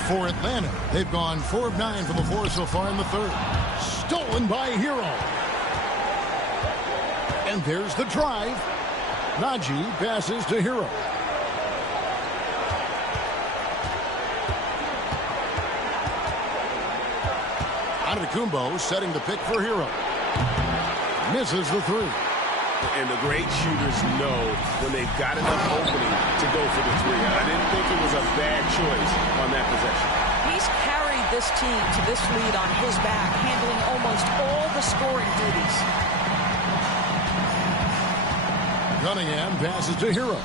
For Atlanta, they've gone 4 of 9 from the floor so far in the third. Stolen by Hero. And there's the drive. Najee passes to Hero. Antetokounmpo setting the pick for Hero. Misses the 3. And the great shooters know when they've got enough opening to go for the 3. I didn't think it was a bad choice on that possession. He's carried this team to this lead on his back, handling almost all the scoring duties. Cunningham passes to Hero.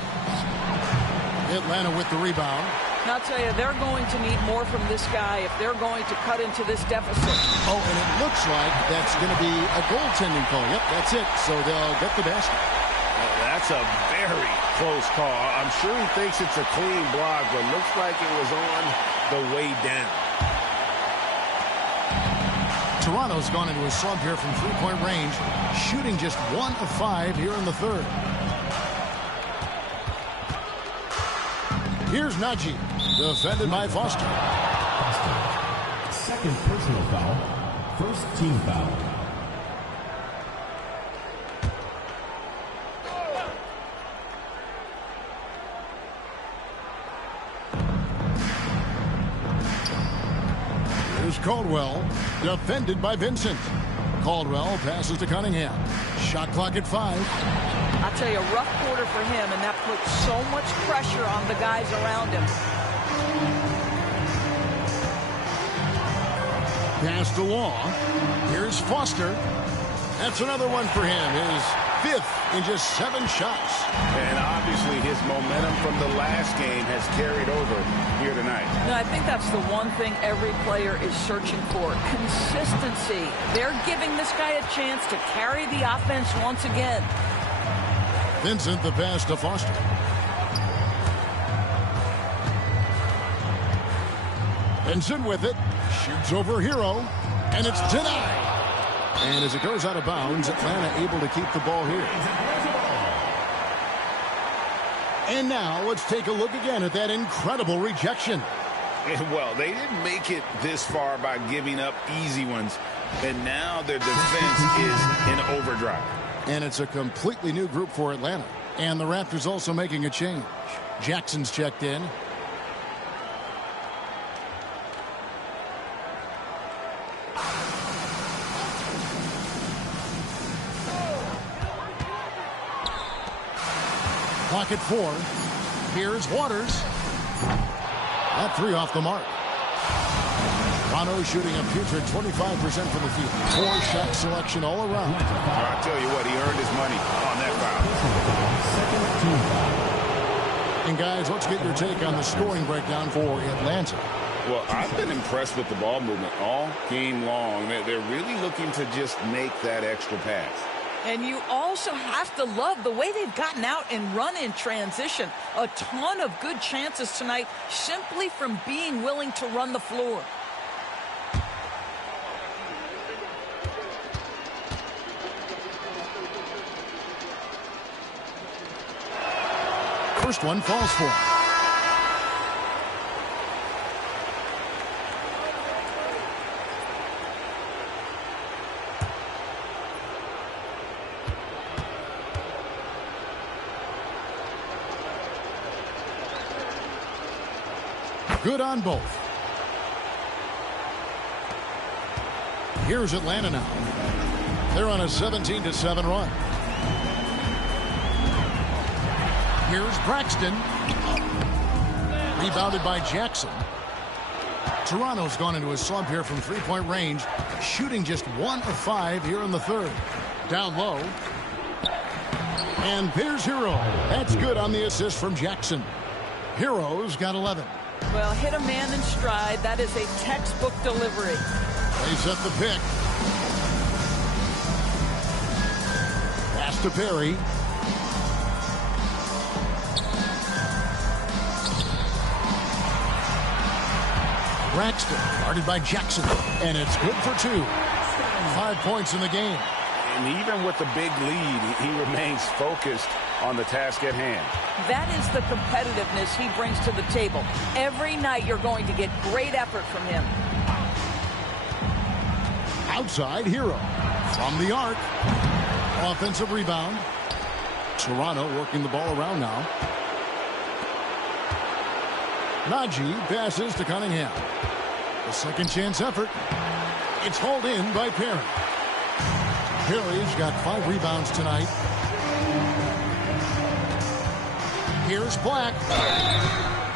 Atlanta with the rebound. And I'll tell you, they're going to need more from this guy if they're going to cut into this deficit. Oh, and it looks like that's going to be a goaltending call. Yep, that's it. So they'll get the basket. That's a very close call. I'm sure he thinks it's a clean block, but looks like it was on the way down. Toronto's gone into a slump here from 3-point range, shooting just 1 of 5 here in the third. Here's Najee, defended by Foster. Second personal foul, first team foul. Here's Caldwell, defended by Vincent. Caldwell passes to Cunningham. Shot clock at 5. I'll tell you, a rough quarter for him, and that puts so much pressure on the guys around him. Pass to Law. Here's Foster. That's another one for him. His 5th in just 7 shots. And obviously his momentum from the last game has carried over here tonight. No, I think that's the one thing every player is searching for. Consistency. They're giving this guy a chance to carry the offense once again. Vincent the pass to Foster. Vincent with it. Shoots over Hero. And it's denied. And as it goes out of bounds, Atlanta able to keep the ball here. And now let's take a look again at that incredible rejection. Well, they didn't make it this far by giving up easy ones. And now their defense is in overdrive. And it's a completely new group for Atlanta. And the Raptors also making a change. Jackson's checked in. Clock at 4. Here's Waters. That 3 off the mark. Toronto shooting a putrid 25% from the field. 4-shot selection all around. I'll tell you what, he earned his money on that foul. And guys, let's get your take on the scoring breakdown for Atlanta. Well, I've been impressed with the ball movement all game long. They're really looking to just make that extra pass. And you also have to love the way they've gotten out and run in transition. A ton of good chances tonight simply from being willing to run the floor. First one falls for him. Good on both. Here's Atlanta now. They're on a 17-7 run. Here's Braxton. Rebounded by Jackson. Toronto's gone into a slump here from three-point range, shooting just 1 of 5 here in the third. Down low. And there's Hero. That's good on the assist from Jackson. Hero's got 11. Well, hit a man in stride. That is a textbook delivery. They set the pick. Pass to Perry. Braxton, guarded by Jackson, and it's good for 2. 5 points in the game. And even with the big lead, he remains focused on the task at hand. That is the competitiveness he brings to the table. Every night you're going to get great effort from him. Outside, Hero. From the arc. Offensive rebound. Toronto working the ball around now. Najee passes to Cunningham. A second chance effort. It's hauled in by Perry. Perry's got 5 rebounds tonight. Here's Black.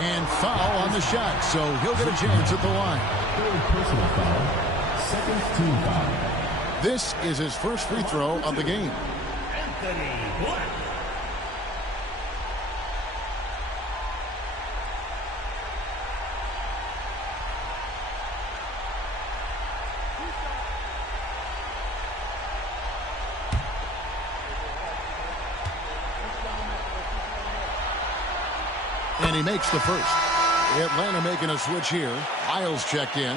And foul on the shot, so he'll get a chance at the line. Third personal foul. Second team foul. This is his first free throw of the game. Anthony Black. And he makes the first. Atlanta making a switch here. Isles checked in.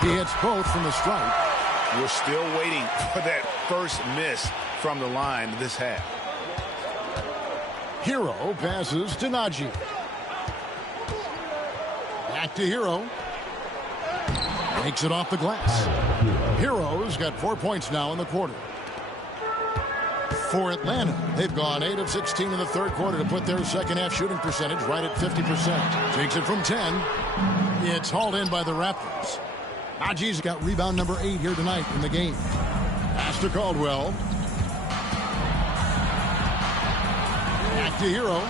He hits both from the stripe. We're still waiting for that first miss from the line this half. Hero passes to Najee. Back to Hero. Makes it off the glass. Hero's got 4 points now in the quarter. For Atlanta, they've gone 8 of 16 in the third quarter to put their second half shooting percentage right at 50%. Takes it from 10. It's hauled in by the Raptors. Najee's got rebound number 8 here tonight in the game. Pass to Caldwell. Back to Hero.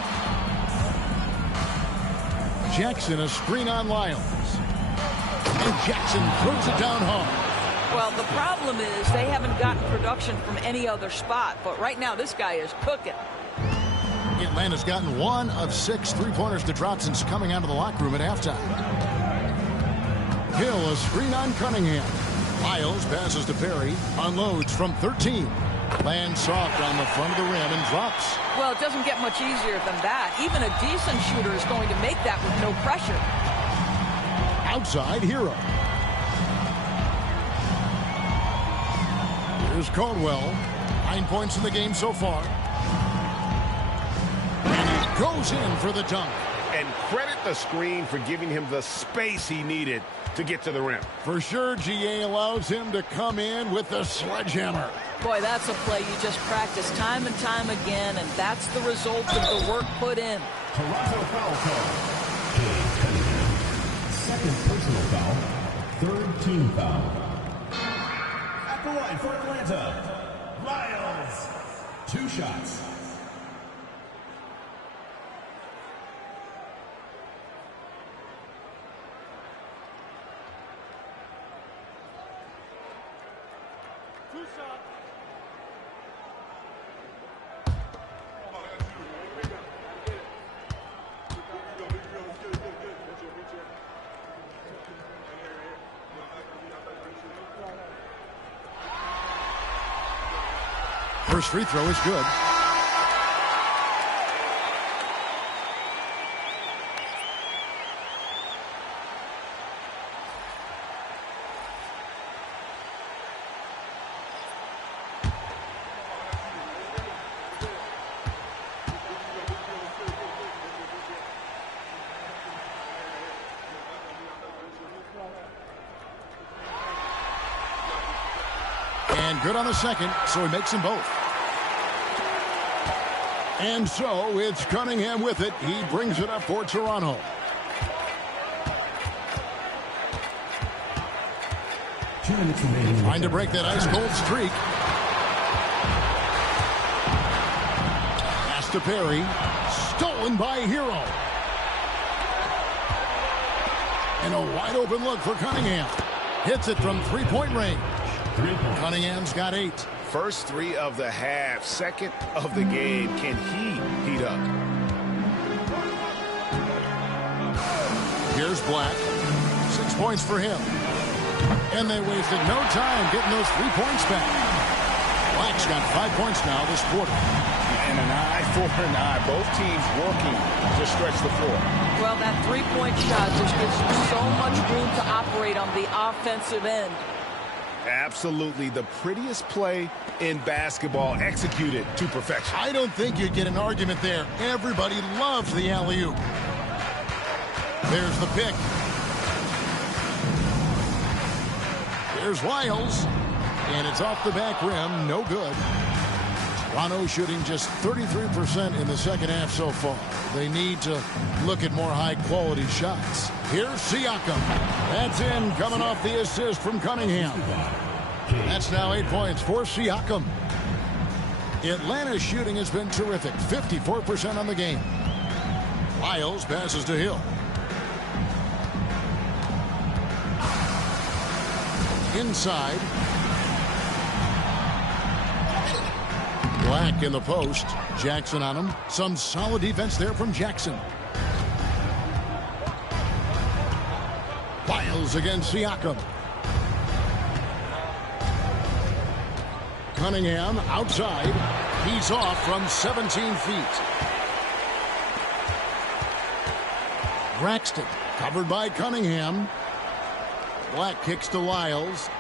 Jackson, a screen on Lyles. And Jackson throws it down hard. Well, the problem is they haven't gotten production from any other spot, but right now this guy is cooking. Atlanta's gotten 1 of 6 three-pointers to drop since coming out of the locker room at halftime. Hill, a screen on Cunningham. Lyles passes to Perry, unloads from 13. Lands soft on the front of the rim and drops. Well, it doesn't get much easier than that. Even a decent shooter is going to make that with no pressure. Outside, Hero. Here's Caldwell. 9 points in the game so far. And he goes in for the dunk. And credit the screen for giving him the space he needed to get to the rim. For sure, GA allows him to come in with the sledgehammer. Boy, that's a play you just practice time and time again, and that's the result of the work put in. Toronto foul call. Jay Cunningham. Second personal foul. Third team foul. At the line for Atlanta, Lyles. 2 shots. First free throw is good. And good on the second, so he makes them both. And so it's Cunningham with it. He brings it up for Toronto. Trying to break that ice-cold streak. Pass to Perry. Stolen by Hero. And a wide-open look for Cunningham. Hits it from three-point range. Cunningham's got 8. First 3 of the half, second of the game. Can he heat up? Here's Black. 6 points for him. And they wasted no time getting those 3 points back. Black's got 5 points now this quarter. And an eye for an eye. Both teams working to stretch the floor. Well, that three-point shot just gives you so much room to operate on the offensive end. Absolutely the prettiest play in basketball, executed to perfection. I don't think you'd get an argument there. Everybody loves the alley-oop. There's the pick. There's Wiles. And it's off the back rim. No good. Toronto shooting just 33% in the second half so far. They need to look at more high-quality shots. Here's Siakam. That's in, coming off the assist from Cunningham. That's now 8 points for Siakam. Atlanta's shooting has been terrific. 54% on the game. Wiles passes to Hill. Inside. Black in the post. Jackson on him. Some solid defense there from Jackson. Wiles against Siakam. Cunningham outside. He's off from 17 feet. Braxton covered by Cunningham. Black kicks to Wiles.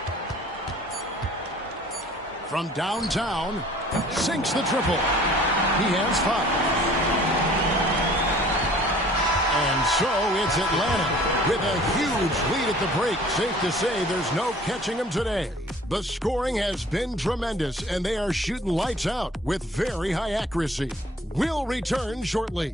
From downtown, sinks the triple. He has 5. And so it's Atlanta with a huge lead at the break. Safe to say there's no catching them today. The scoring has been tremendous, and they are shooting lights out with very high accuracy. We'll return shortly.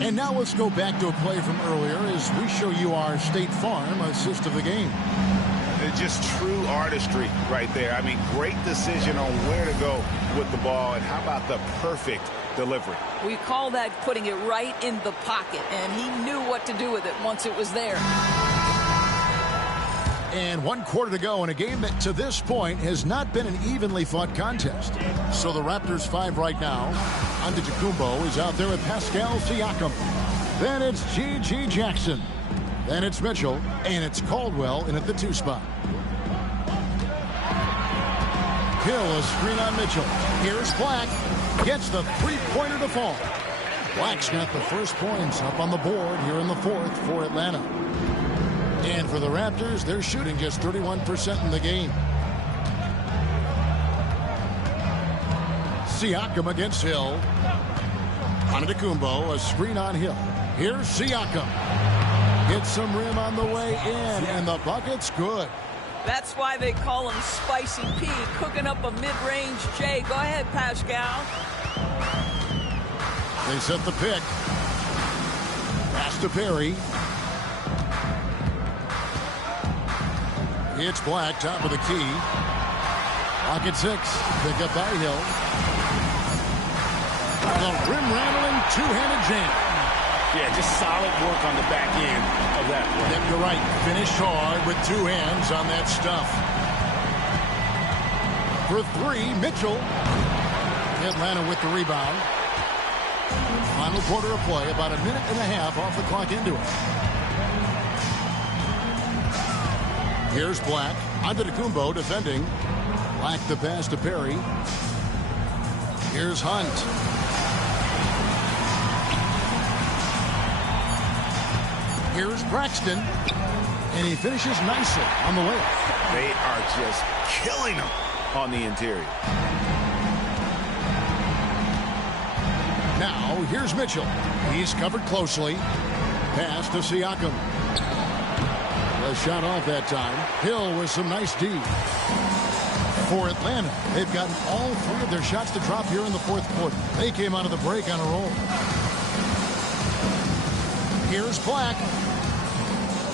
And now let's go back to a play from earlier as we show you our State Farm assist of the game. It's just true artistry right there. I mean, great decision on where to go with the ball, and how about the perfect delivery? We call that putting it right in the pocket, and he knew what to do with it once it was there. And 1 quarter to go in a game that to this point has not been an evenly fought contest. So the Raptors 5 right now. Antetokounmpo is out there with Pascal Siakam. Then it's G.G. Jackson. Then it's Mitchell. And it's Caldwell in at the 2 spot. Hill a screen on Mitchell. Here's Black. Gets the three-pointer to fall. Black's got the first points up on the board here in the 4th for Atlanta. And for the Raptors, they're shooting just 31% in the game. Siakam against Hill. Antetokounmpo, a screen on Hill. Here's Siakam. Gets some rim on the way in, and the bucket's good. That's why they call him Spicy P, cooking up a mid-range J. Go ahead, Pascal. They set the pick. Pass to Perry. It's Black, top of the key. Clock at 6. Pick up by Hill. The rim-rattling two-handed jam. Yeah, just solid work on the back end of that play. Yep, you're right. Finished hard with 2 hands on that stuff. For 3, Mitchell. Atlanta with the rebound. Final quarter of play, about a minute and a half off the clock into it. Here's Black. Antetokounmpo defending. Black the pass to Perry. Here's Hunt. Here's Braxton. And he finishes nicely on the layup. They are just killing him on the interior. Now, here's Mitchell. He's covered closely. Pass to Siakam. The shot off that time. Hill with some nice D. For Atlanta, they've gotten all three of their shots to drop here in the fourth quarter. They came out of the break on a roll. Here's Black.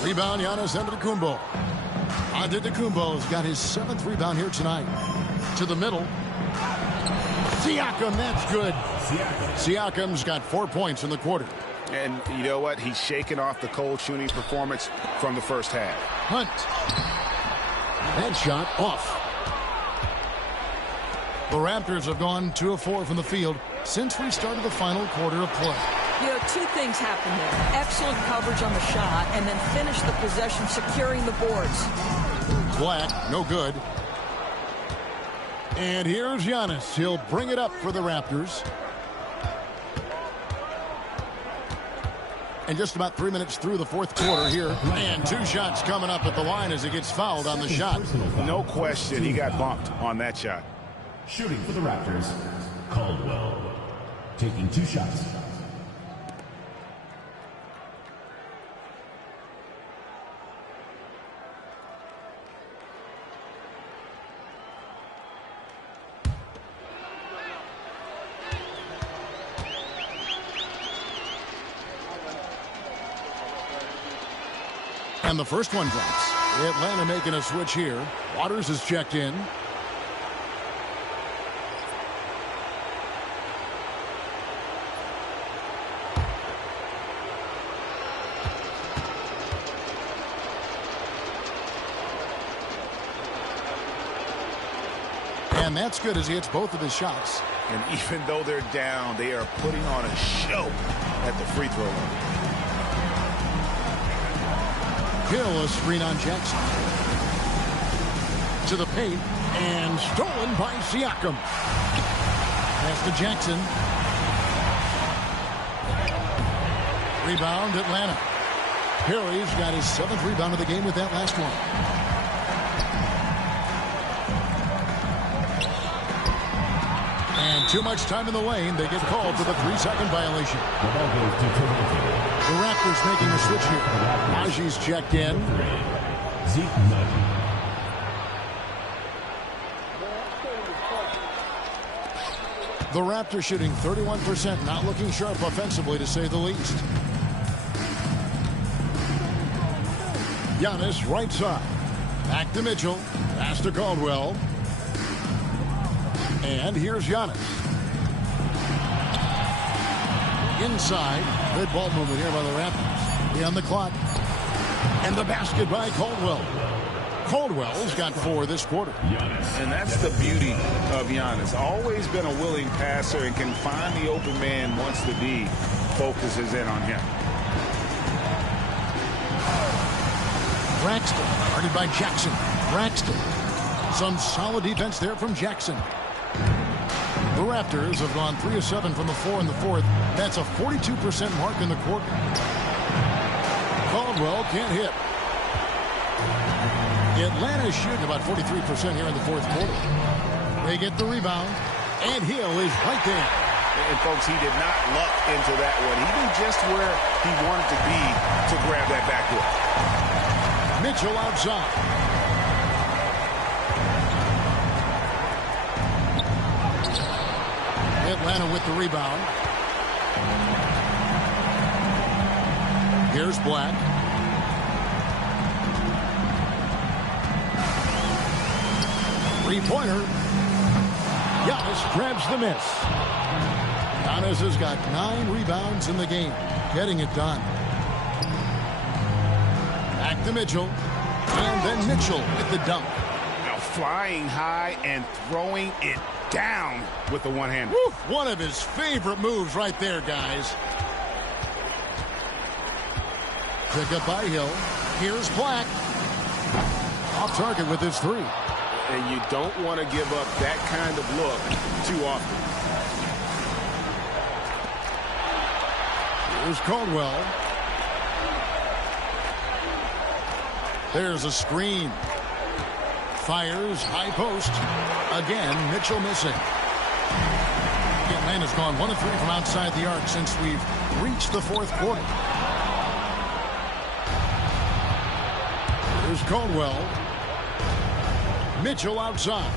Rebound, Giannis Antetokounmpo. Antetokounmpo's got his 7th rebound here tonight. To the middle. Siakam, that's good. Siakam's got 4 points in the quarter. And you know what? He's shaking off the cold shooting performance from the first half. Hunt. That shot off. The Raptors have gone 2 of 4 from the field since we started the final quarter of play. You know, 2 things happened there. Excellent coverage on the shot, and then finish the possession securing the boards. Black, no good. And here's Giannis. He'll bring it up for the Raptors. And just about 3 minutes through the fourth quarter here. And 2 shots coming up at the line as he gets fouled on the shot. No question, he got bumped on that shot. Shooting for the Raptors, Caldwell. Taking 2 shots. And the first one drops. Atlanta making a switch here. Waters is checked in. And that's good as he hits both of his shots. And even though they're down, they are putting on a show at the free throw line. Hill, a screen on Jackson. To the paint, and stolen by Siakam. Pass to Jackson. Rebound, Atlanta. Perry's got his 7th rebound of the game with that last one. And too much time in the lane. They get called for the 3-second violation. The Raptors making a switch here. Naji's checked in. The Raptors shooting 31%, not looking sharp offensively to say the least. Giannis right side. Back to Mitchell. Pass to Caldwell. And here's Giannis. Inside. Good ball movement here by the Raptors. Be on the clock. And the basket by Caldwell. Caldwell's got 4 this quarter. And that's the beauty of Giannis. Always been a willing passer and can find the open man once the D focuses in on him. Braxton, guarded by Jackson. Braxton. Some solid defense there from Jackson. The Raptors have gone 3 of 7 from the floor in the fourth. That's a 42% mark in the quarter. Caldwell can't hit. Atlanta's shooting about 43% here in the fourth quarter. They get the rebound, and Hill is right there. And folks, he did not luck into that one. He knew just where he wanted to be to grab that backdoor. Mitchell outside. Atlanta with the rebound. Here's Black. Three-pointer. Giannis grabs the miss. Giannis has got 9 rebounds in the game, getting it done. Back to Mitchell. And then Mitchell with the dunk. Now flying high and throwing it down with the one-hander. One of his favorite moves right there, guys. Pick up by Hill. Here's Black. Off target with his 3. And you don't want to give up that kind of look too often. Here's Caldwell. There's a screen. Fires, high post. Again, Mitchell missing. Atlanta's gone 1 of 3 from outside the arc since we've reached the fourth quarter. Here's Caldwell. Mitchell outside.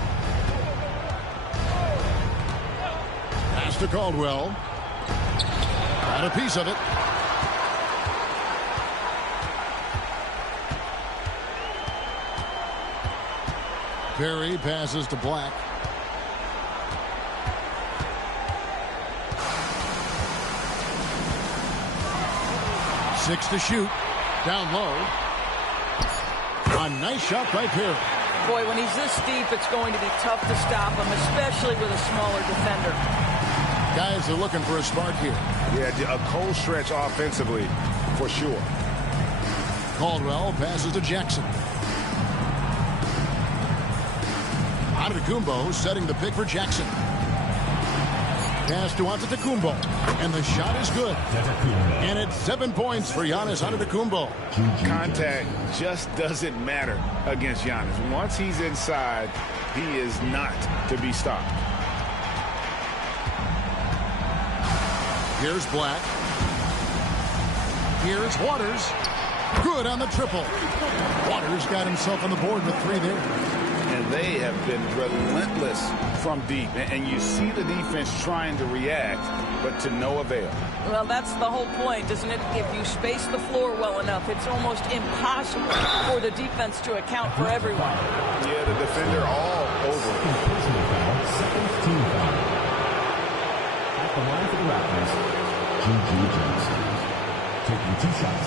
Pass to Caldwell. Got a piece of it. Perry passes to Black. Six to shoot. Down low. A nice shot by Perry. Boy, when he's this deep, it's going to be tough to stop him, especially with a smaller defender. Guys are looking for a spark here. Yeah, a cold stretch offensively, for sure. Caldwell passes to Jackson. Antetokounmpo setting the pick for Jackson. Pass to Antetokounmpo. And the shot is good. And it's 7 points for Giannis Antetokounmpo. Contact just doesn't matter against Giannis. Once he's inside, he is not to be stopped. Here's Black. Here's Waters. Good on the triple. Waters got himself on the board with 3 there. And they have been relentless from deep. And you see the defense trying to react, but to no avail. Well, that's the whole point, isn't it? If you space the floor well enough, it's almost impossible for the defense to account for everyone. Yeah, the defender all over it. Personal foul, second team foul. At the line for the Raptors, G.G. Jackson, taking 2 shots.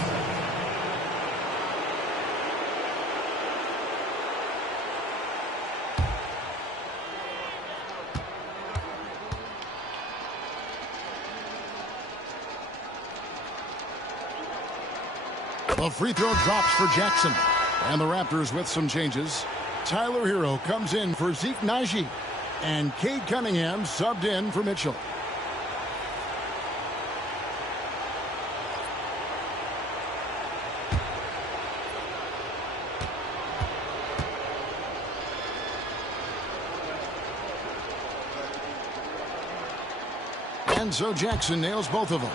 The free throw drops for Jackson. And the Raptors with some changes. Tyler Hero comes in for Zeke Naji. And Cade Cunningham subbed in for Mitchell. And so Jackson nails both of them.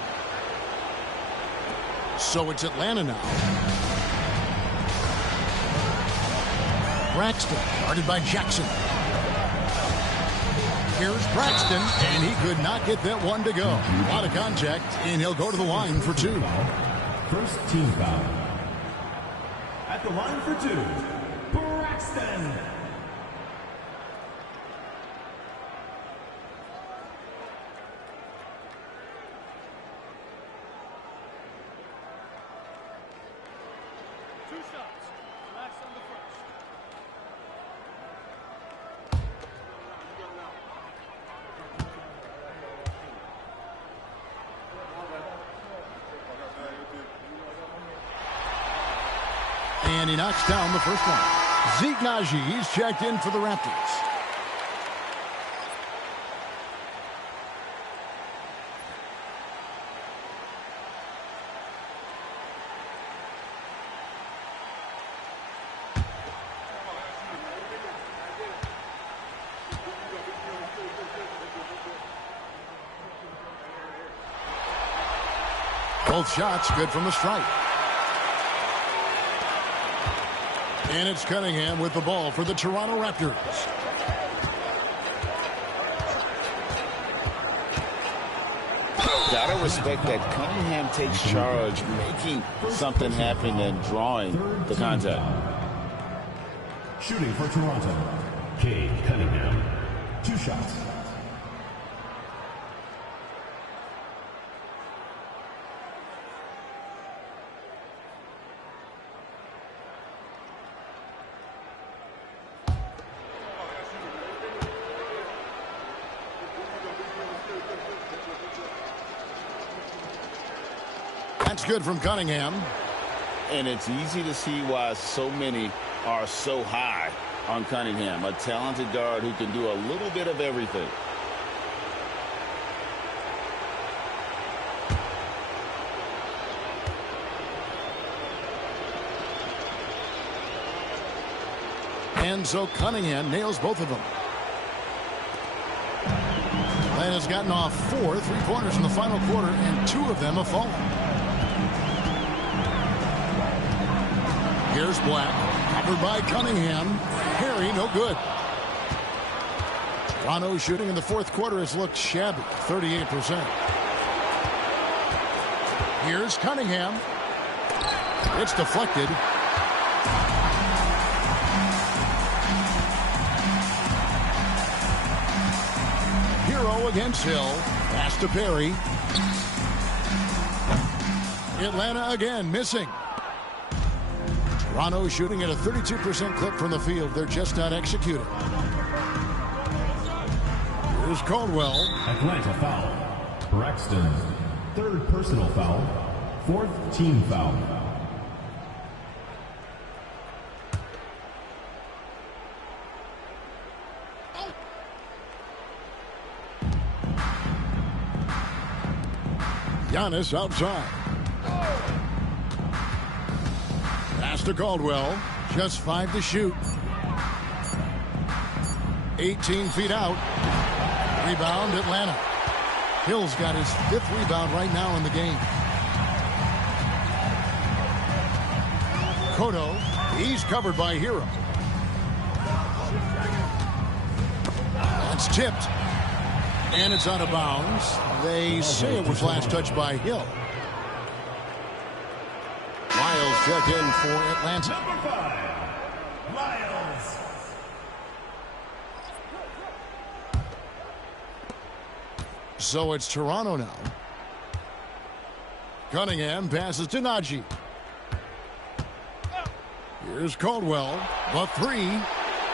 So it's Atlanta now. Braxton, guarded by Jackson. Here's Braxton, and he could not get that one to go. A lot of contact, and he'll go to the line for 2. First team foul. At the line for 2, Braxton. And he knocks down the first one. Zeke Naji, he's checked in for the Raptors. Both shots good from the stripe. And it's Cunningham with the ball for the Toronto Raptors. Gotta respect that Cunningham takes charge, making something happen and drawing the contact. Shooting for Toronto, Cade Cunningham. 2 shots. That's good from Cunningham. And it's easy to see why so many are so high on Cunningham, a talented guard who can do a little bit of everything. And so Cunningham nails both of them. Atlanta's gotten off 4 3-pointers in the final quarter, and 2 of them have fallen. Here's Black, covered by Cunningham. Harry, no good. Toronto shooting in the fourth quarter has looked shabby, 38%. Here's Cunningham. It's deflected. Hero against Hill. Pass to Perry. Atlanta again missing. Toronto shooting at a 32% clip from the field. They're just not executing. Here's Caldwell. Atlanta foul. Braxton. Third personal foul. Fourth team foul. Giannis outside. Pass to Caldwell. Just 5 to shoot. 18 feet out. Rebound Atlanta. Hill's got his 5th rebound right now in the game. Cotto, he's covered by Hero. That's tipped. And it's out of bounds. They say it was last touched by Hill. Miles check in for Atlanta. Number 5, Miles. So it's Toronto now. Cunningham passes to Najee. Here's Caldwell. The 3.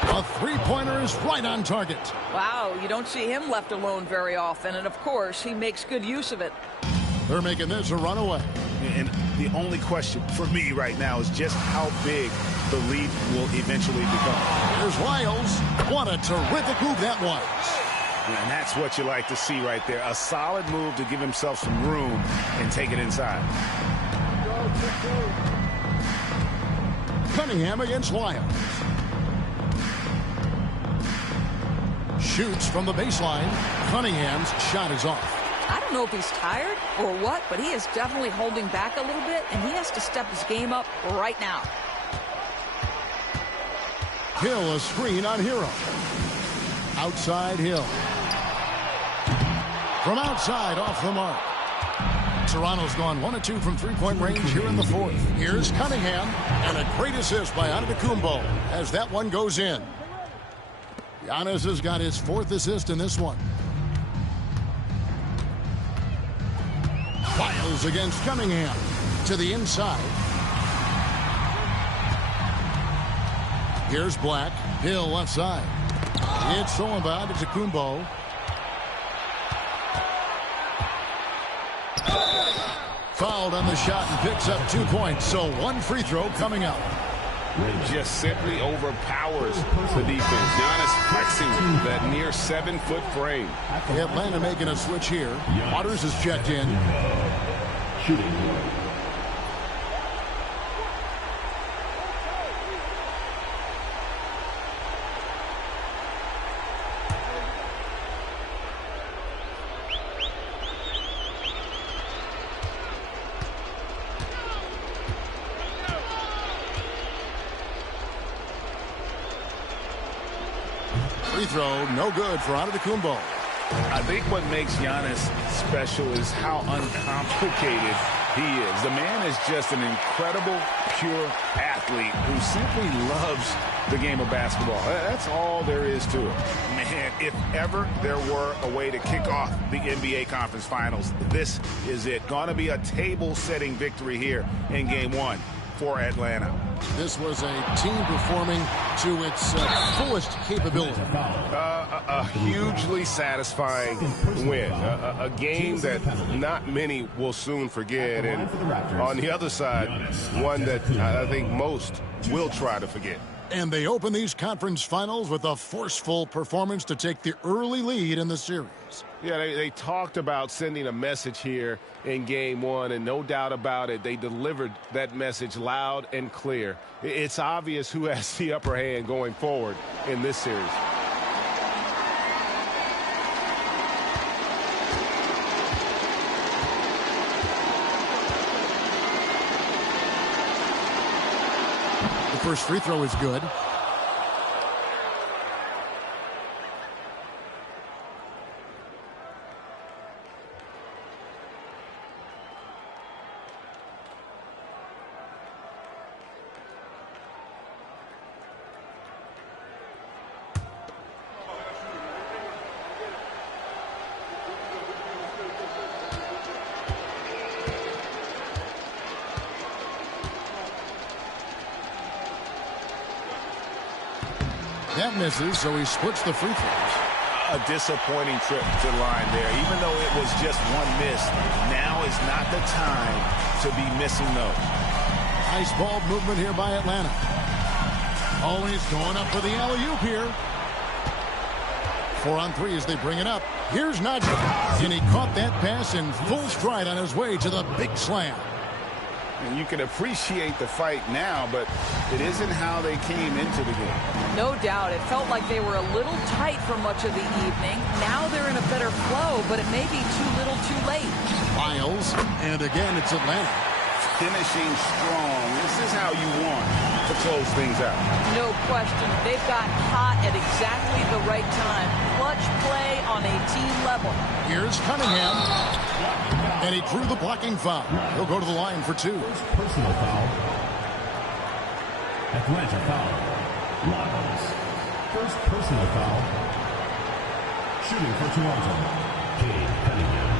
A 3-pointer is right on target. Wow, you don't see him left alone very often, and of course, he makes good use of it. They're making this a runaway. And the only question for me right now is just how big the lead will eventually become. Here's Wiles. What a terrific move that was. And that's what you like to see right there. A solid move to give himself some room and take it inside. Cunningham against Wiles. Shoots from the baseline. Cunningham's shot is off. I don't know if he's tired or what, but he is definitely holding back a little bit, and he has to step his game up right now. Hill a screen on Hero. Outside Hill. From outside off the mark. Toronto's gone 1 of 2 from 3-point range here in the fourth. Here's Cunningham, and a great assist by Antetokounmpo as that one goes in. Giannis has got his 4th assist in this one. Wiles against Cunningham to the inside. Here's Black. Hill left side. It's thrown by Antetokounmpo. Fouled on the shot and picks up 2 points. So 1 free throw coming up. Just simply overpowers the defense. Giannis flexing that near 7-foot frame. Atlanta making a switch here. Waters is checked in. Shooting. Free throw, no good for Antetokounmpo. I think what makes Giannis special is how uncomplicated he is. The man is just an incredible, pure athlete who simply loves the game of basketball. That's all there is to it. Man, if ever there were a way to kick off the NBA Conference Finals, this is it. Going to be a table-setting victory here in Game 1 for Atlanta. This was a team performing to its fullest capability. A hugely satisfying win. A game that not many will soon forget. And on the other side, one that I think most will try to forget. And they open these conference finals with a forceful performance to take the early lead in the series. Yeah, they talked about sending a message here in game one, and no doubt about it, they delivered that message loud and clear. It's obvious who has the upper hand going forward in this series. The first free throw is good. That misses, so he splits the free throws. A disappointing trip to the line there. Even though it was just one miss, now is not the time to be missing those. Nice ball movement here by Atlanta. Always going up for the alley-oop here. 4 on 3 as they bring it up. Here's Najee. And he caught that pass in full stride on his way to the big slam. And you can appreciate the fight now, but it isn't how they came into the game. No doubt. It felt like they were a little tight for much of the evening. Now they're in a better flow, but it may be too little too late. Miles, and again it's Atlanta. Finishing strong. This is how you want to close things out. No question. They've got hot at exactly the right time. Clutch play on a team level. Here's Cunningham. And he drew the blocking foul. He'll go to the line for 2. First personal foul. Atlanta foul. Lyles. First personal foul. Shooting for Toronto. Cade Cunningham.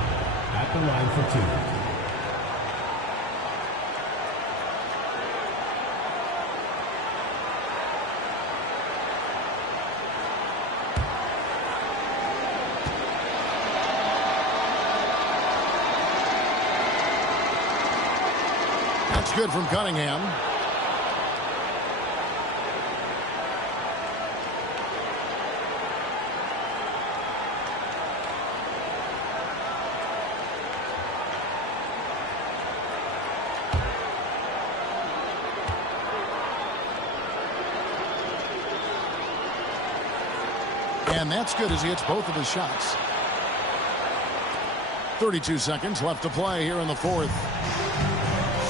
At the line for 2. That's good from Cunningham. And that's good as he hits both of his shots. 32 seconds left to play here in the fourth.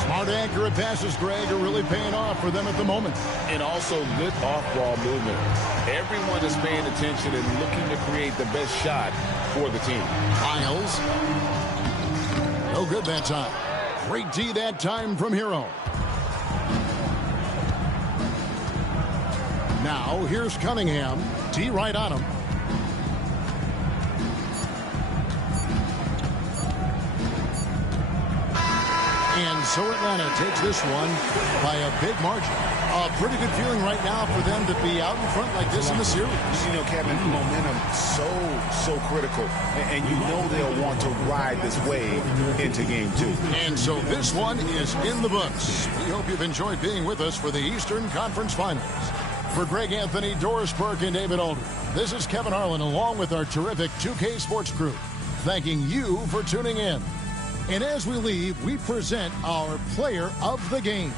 Smart, accurate passes, Greg, are really paying off for them at the moment. And also good off-ball movement. Everyone is paying attention and looking to create the best shot for the team. Miles. No good that time. Great D that time from Hero. Now, here's Cunningham. D right on him. And so Atlanta takes this one by a big margin. A pretty good feeling right now for them to be out in front like this in the series. You know, Kevin, momentum so critical. And you know they'll want to ride this wave into game 2. And so this one is in the books. We hope you've enjoyed being with us for the Eastern Conference Finals. For Greg Anthony, Doris Burke, and David Aldridge, this is Kevin Harlan along with our terrific 2K Sports crew, thanking you for tuning in. And as we leave, we present our player of the game.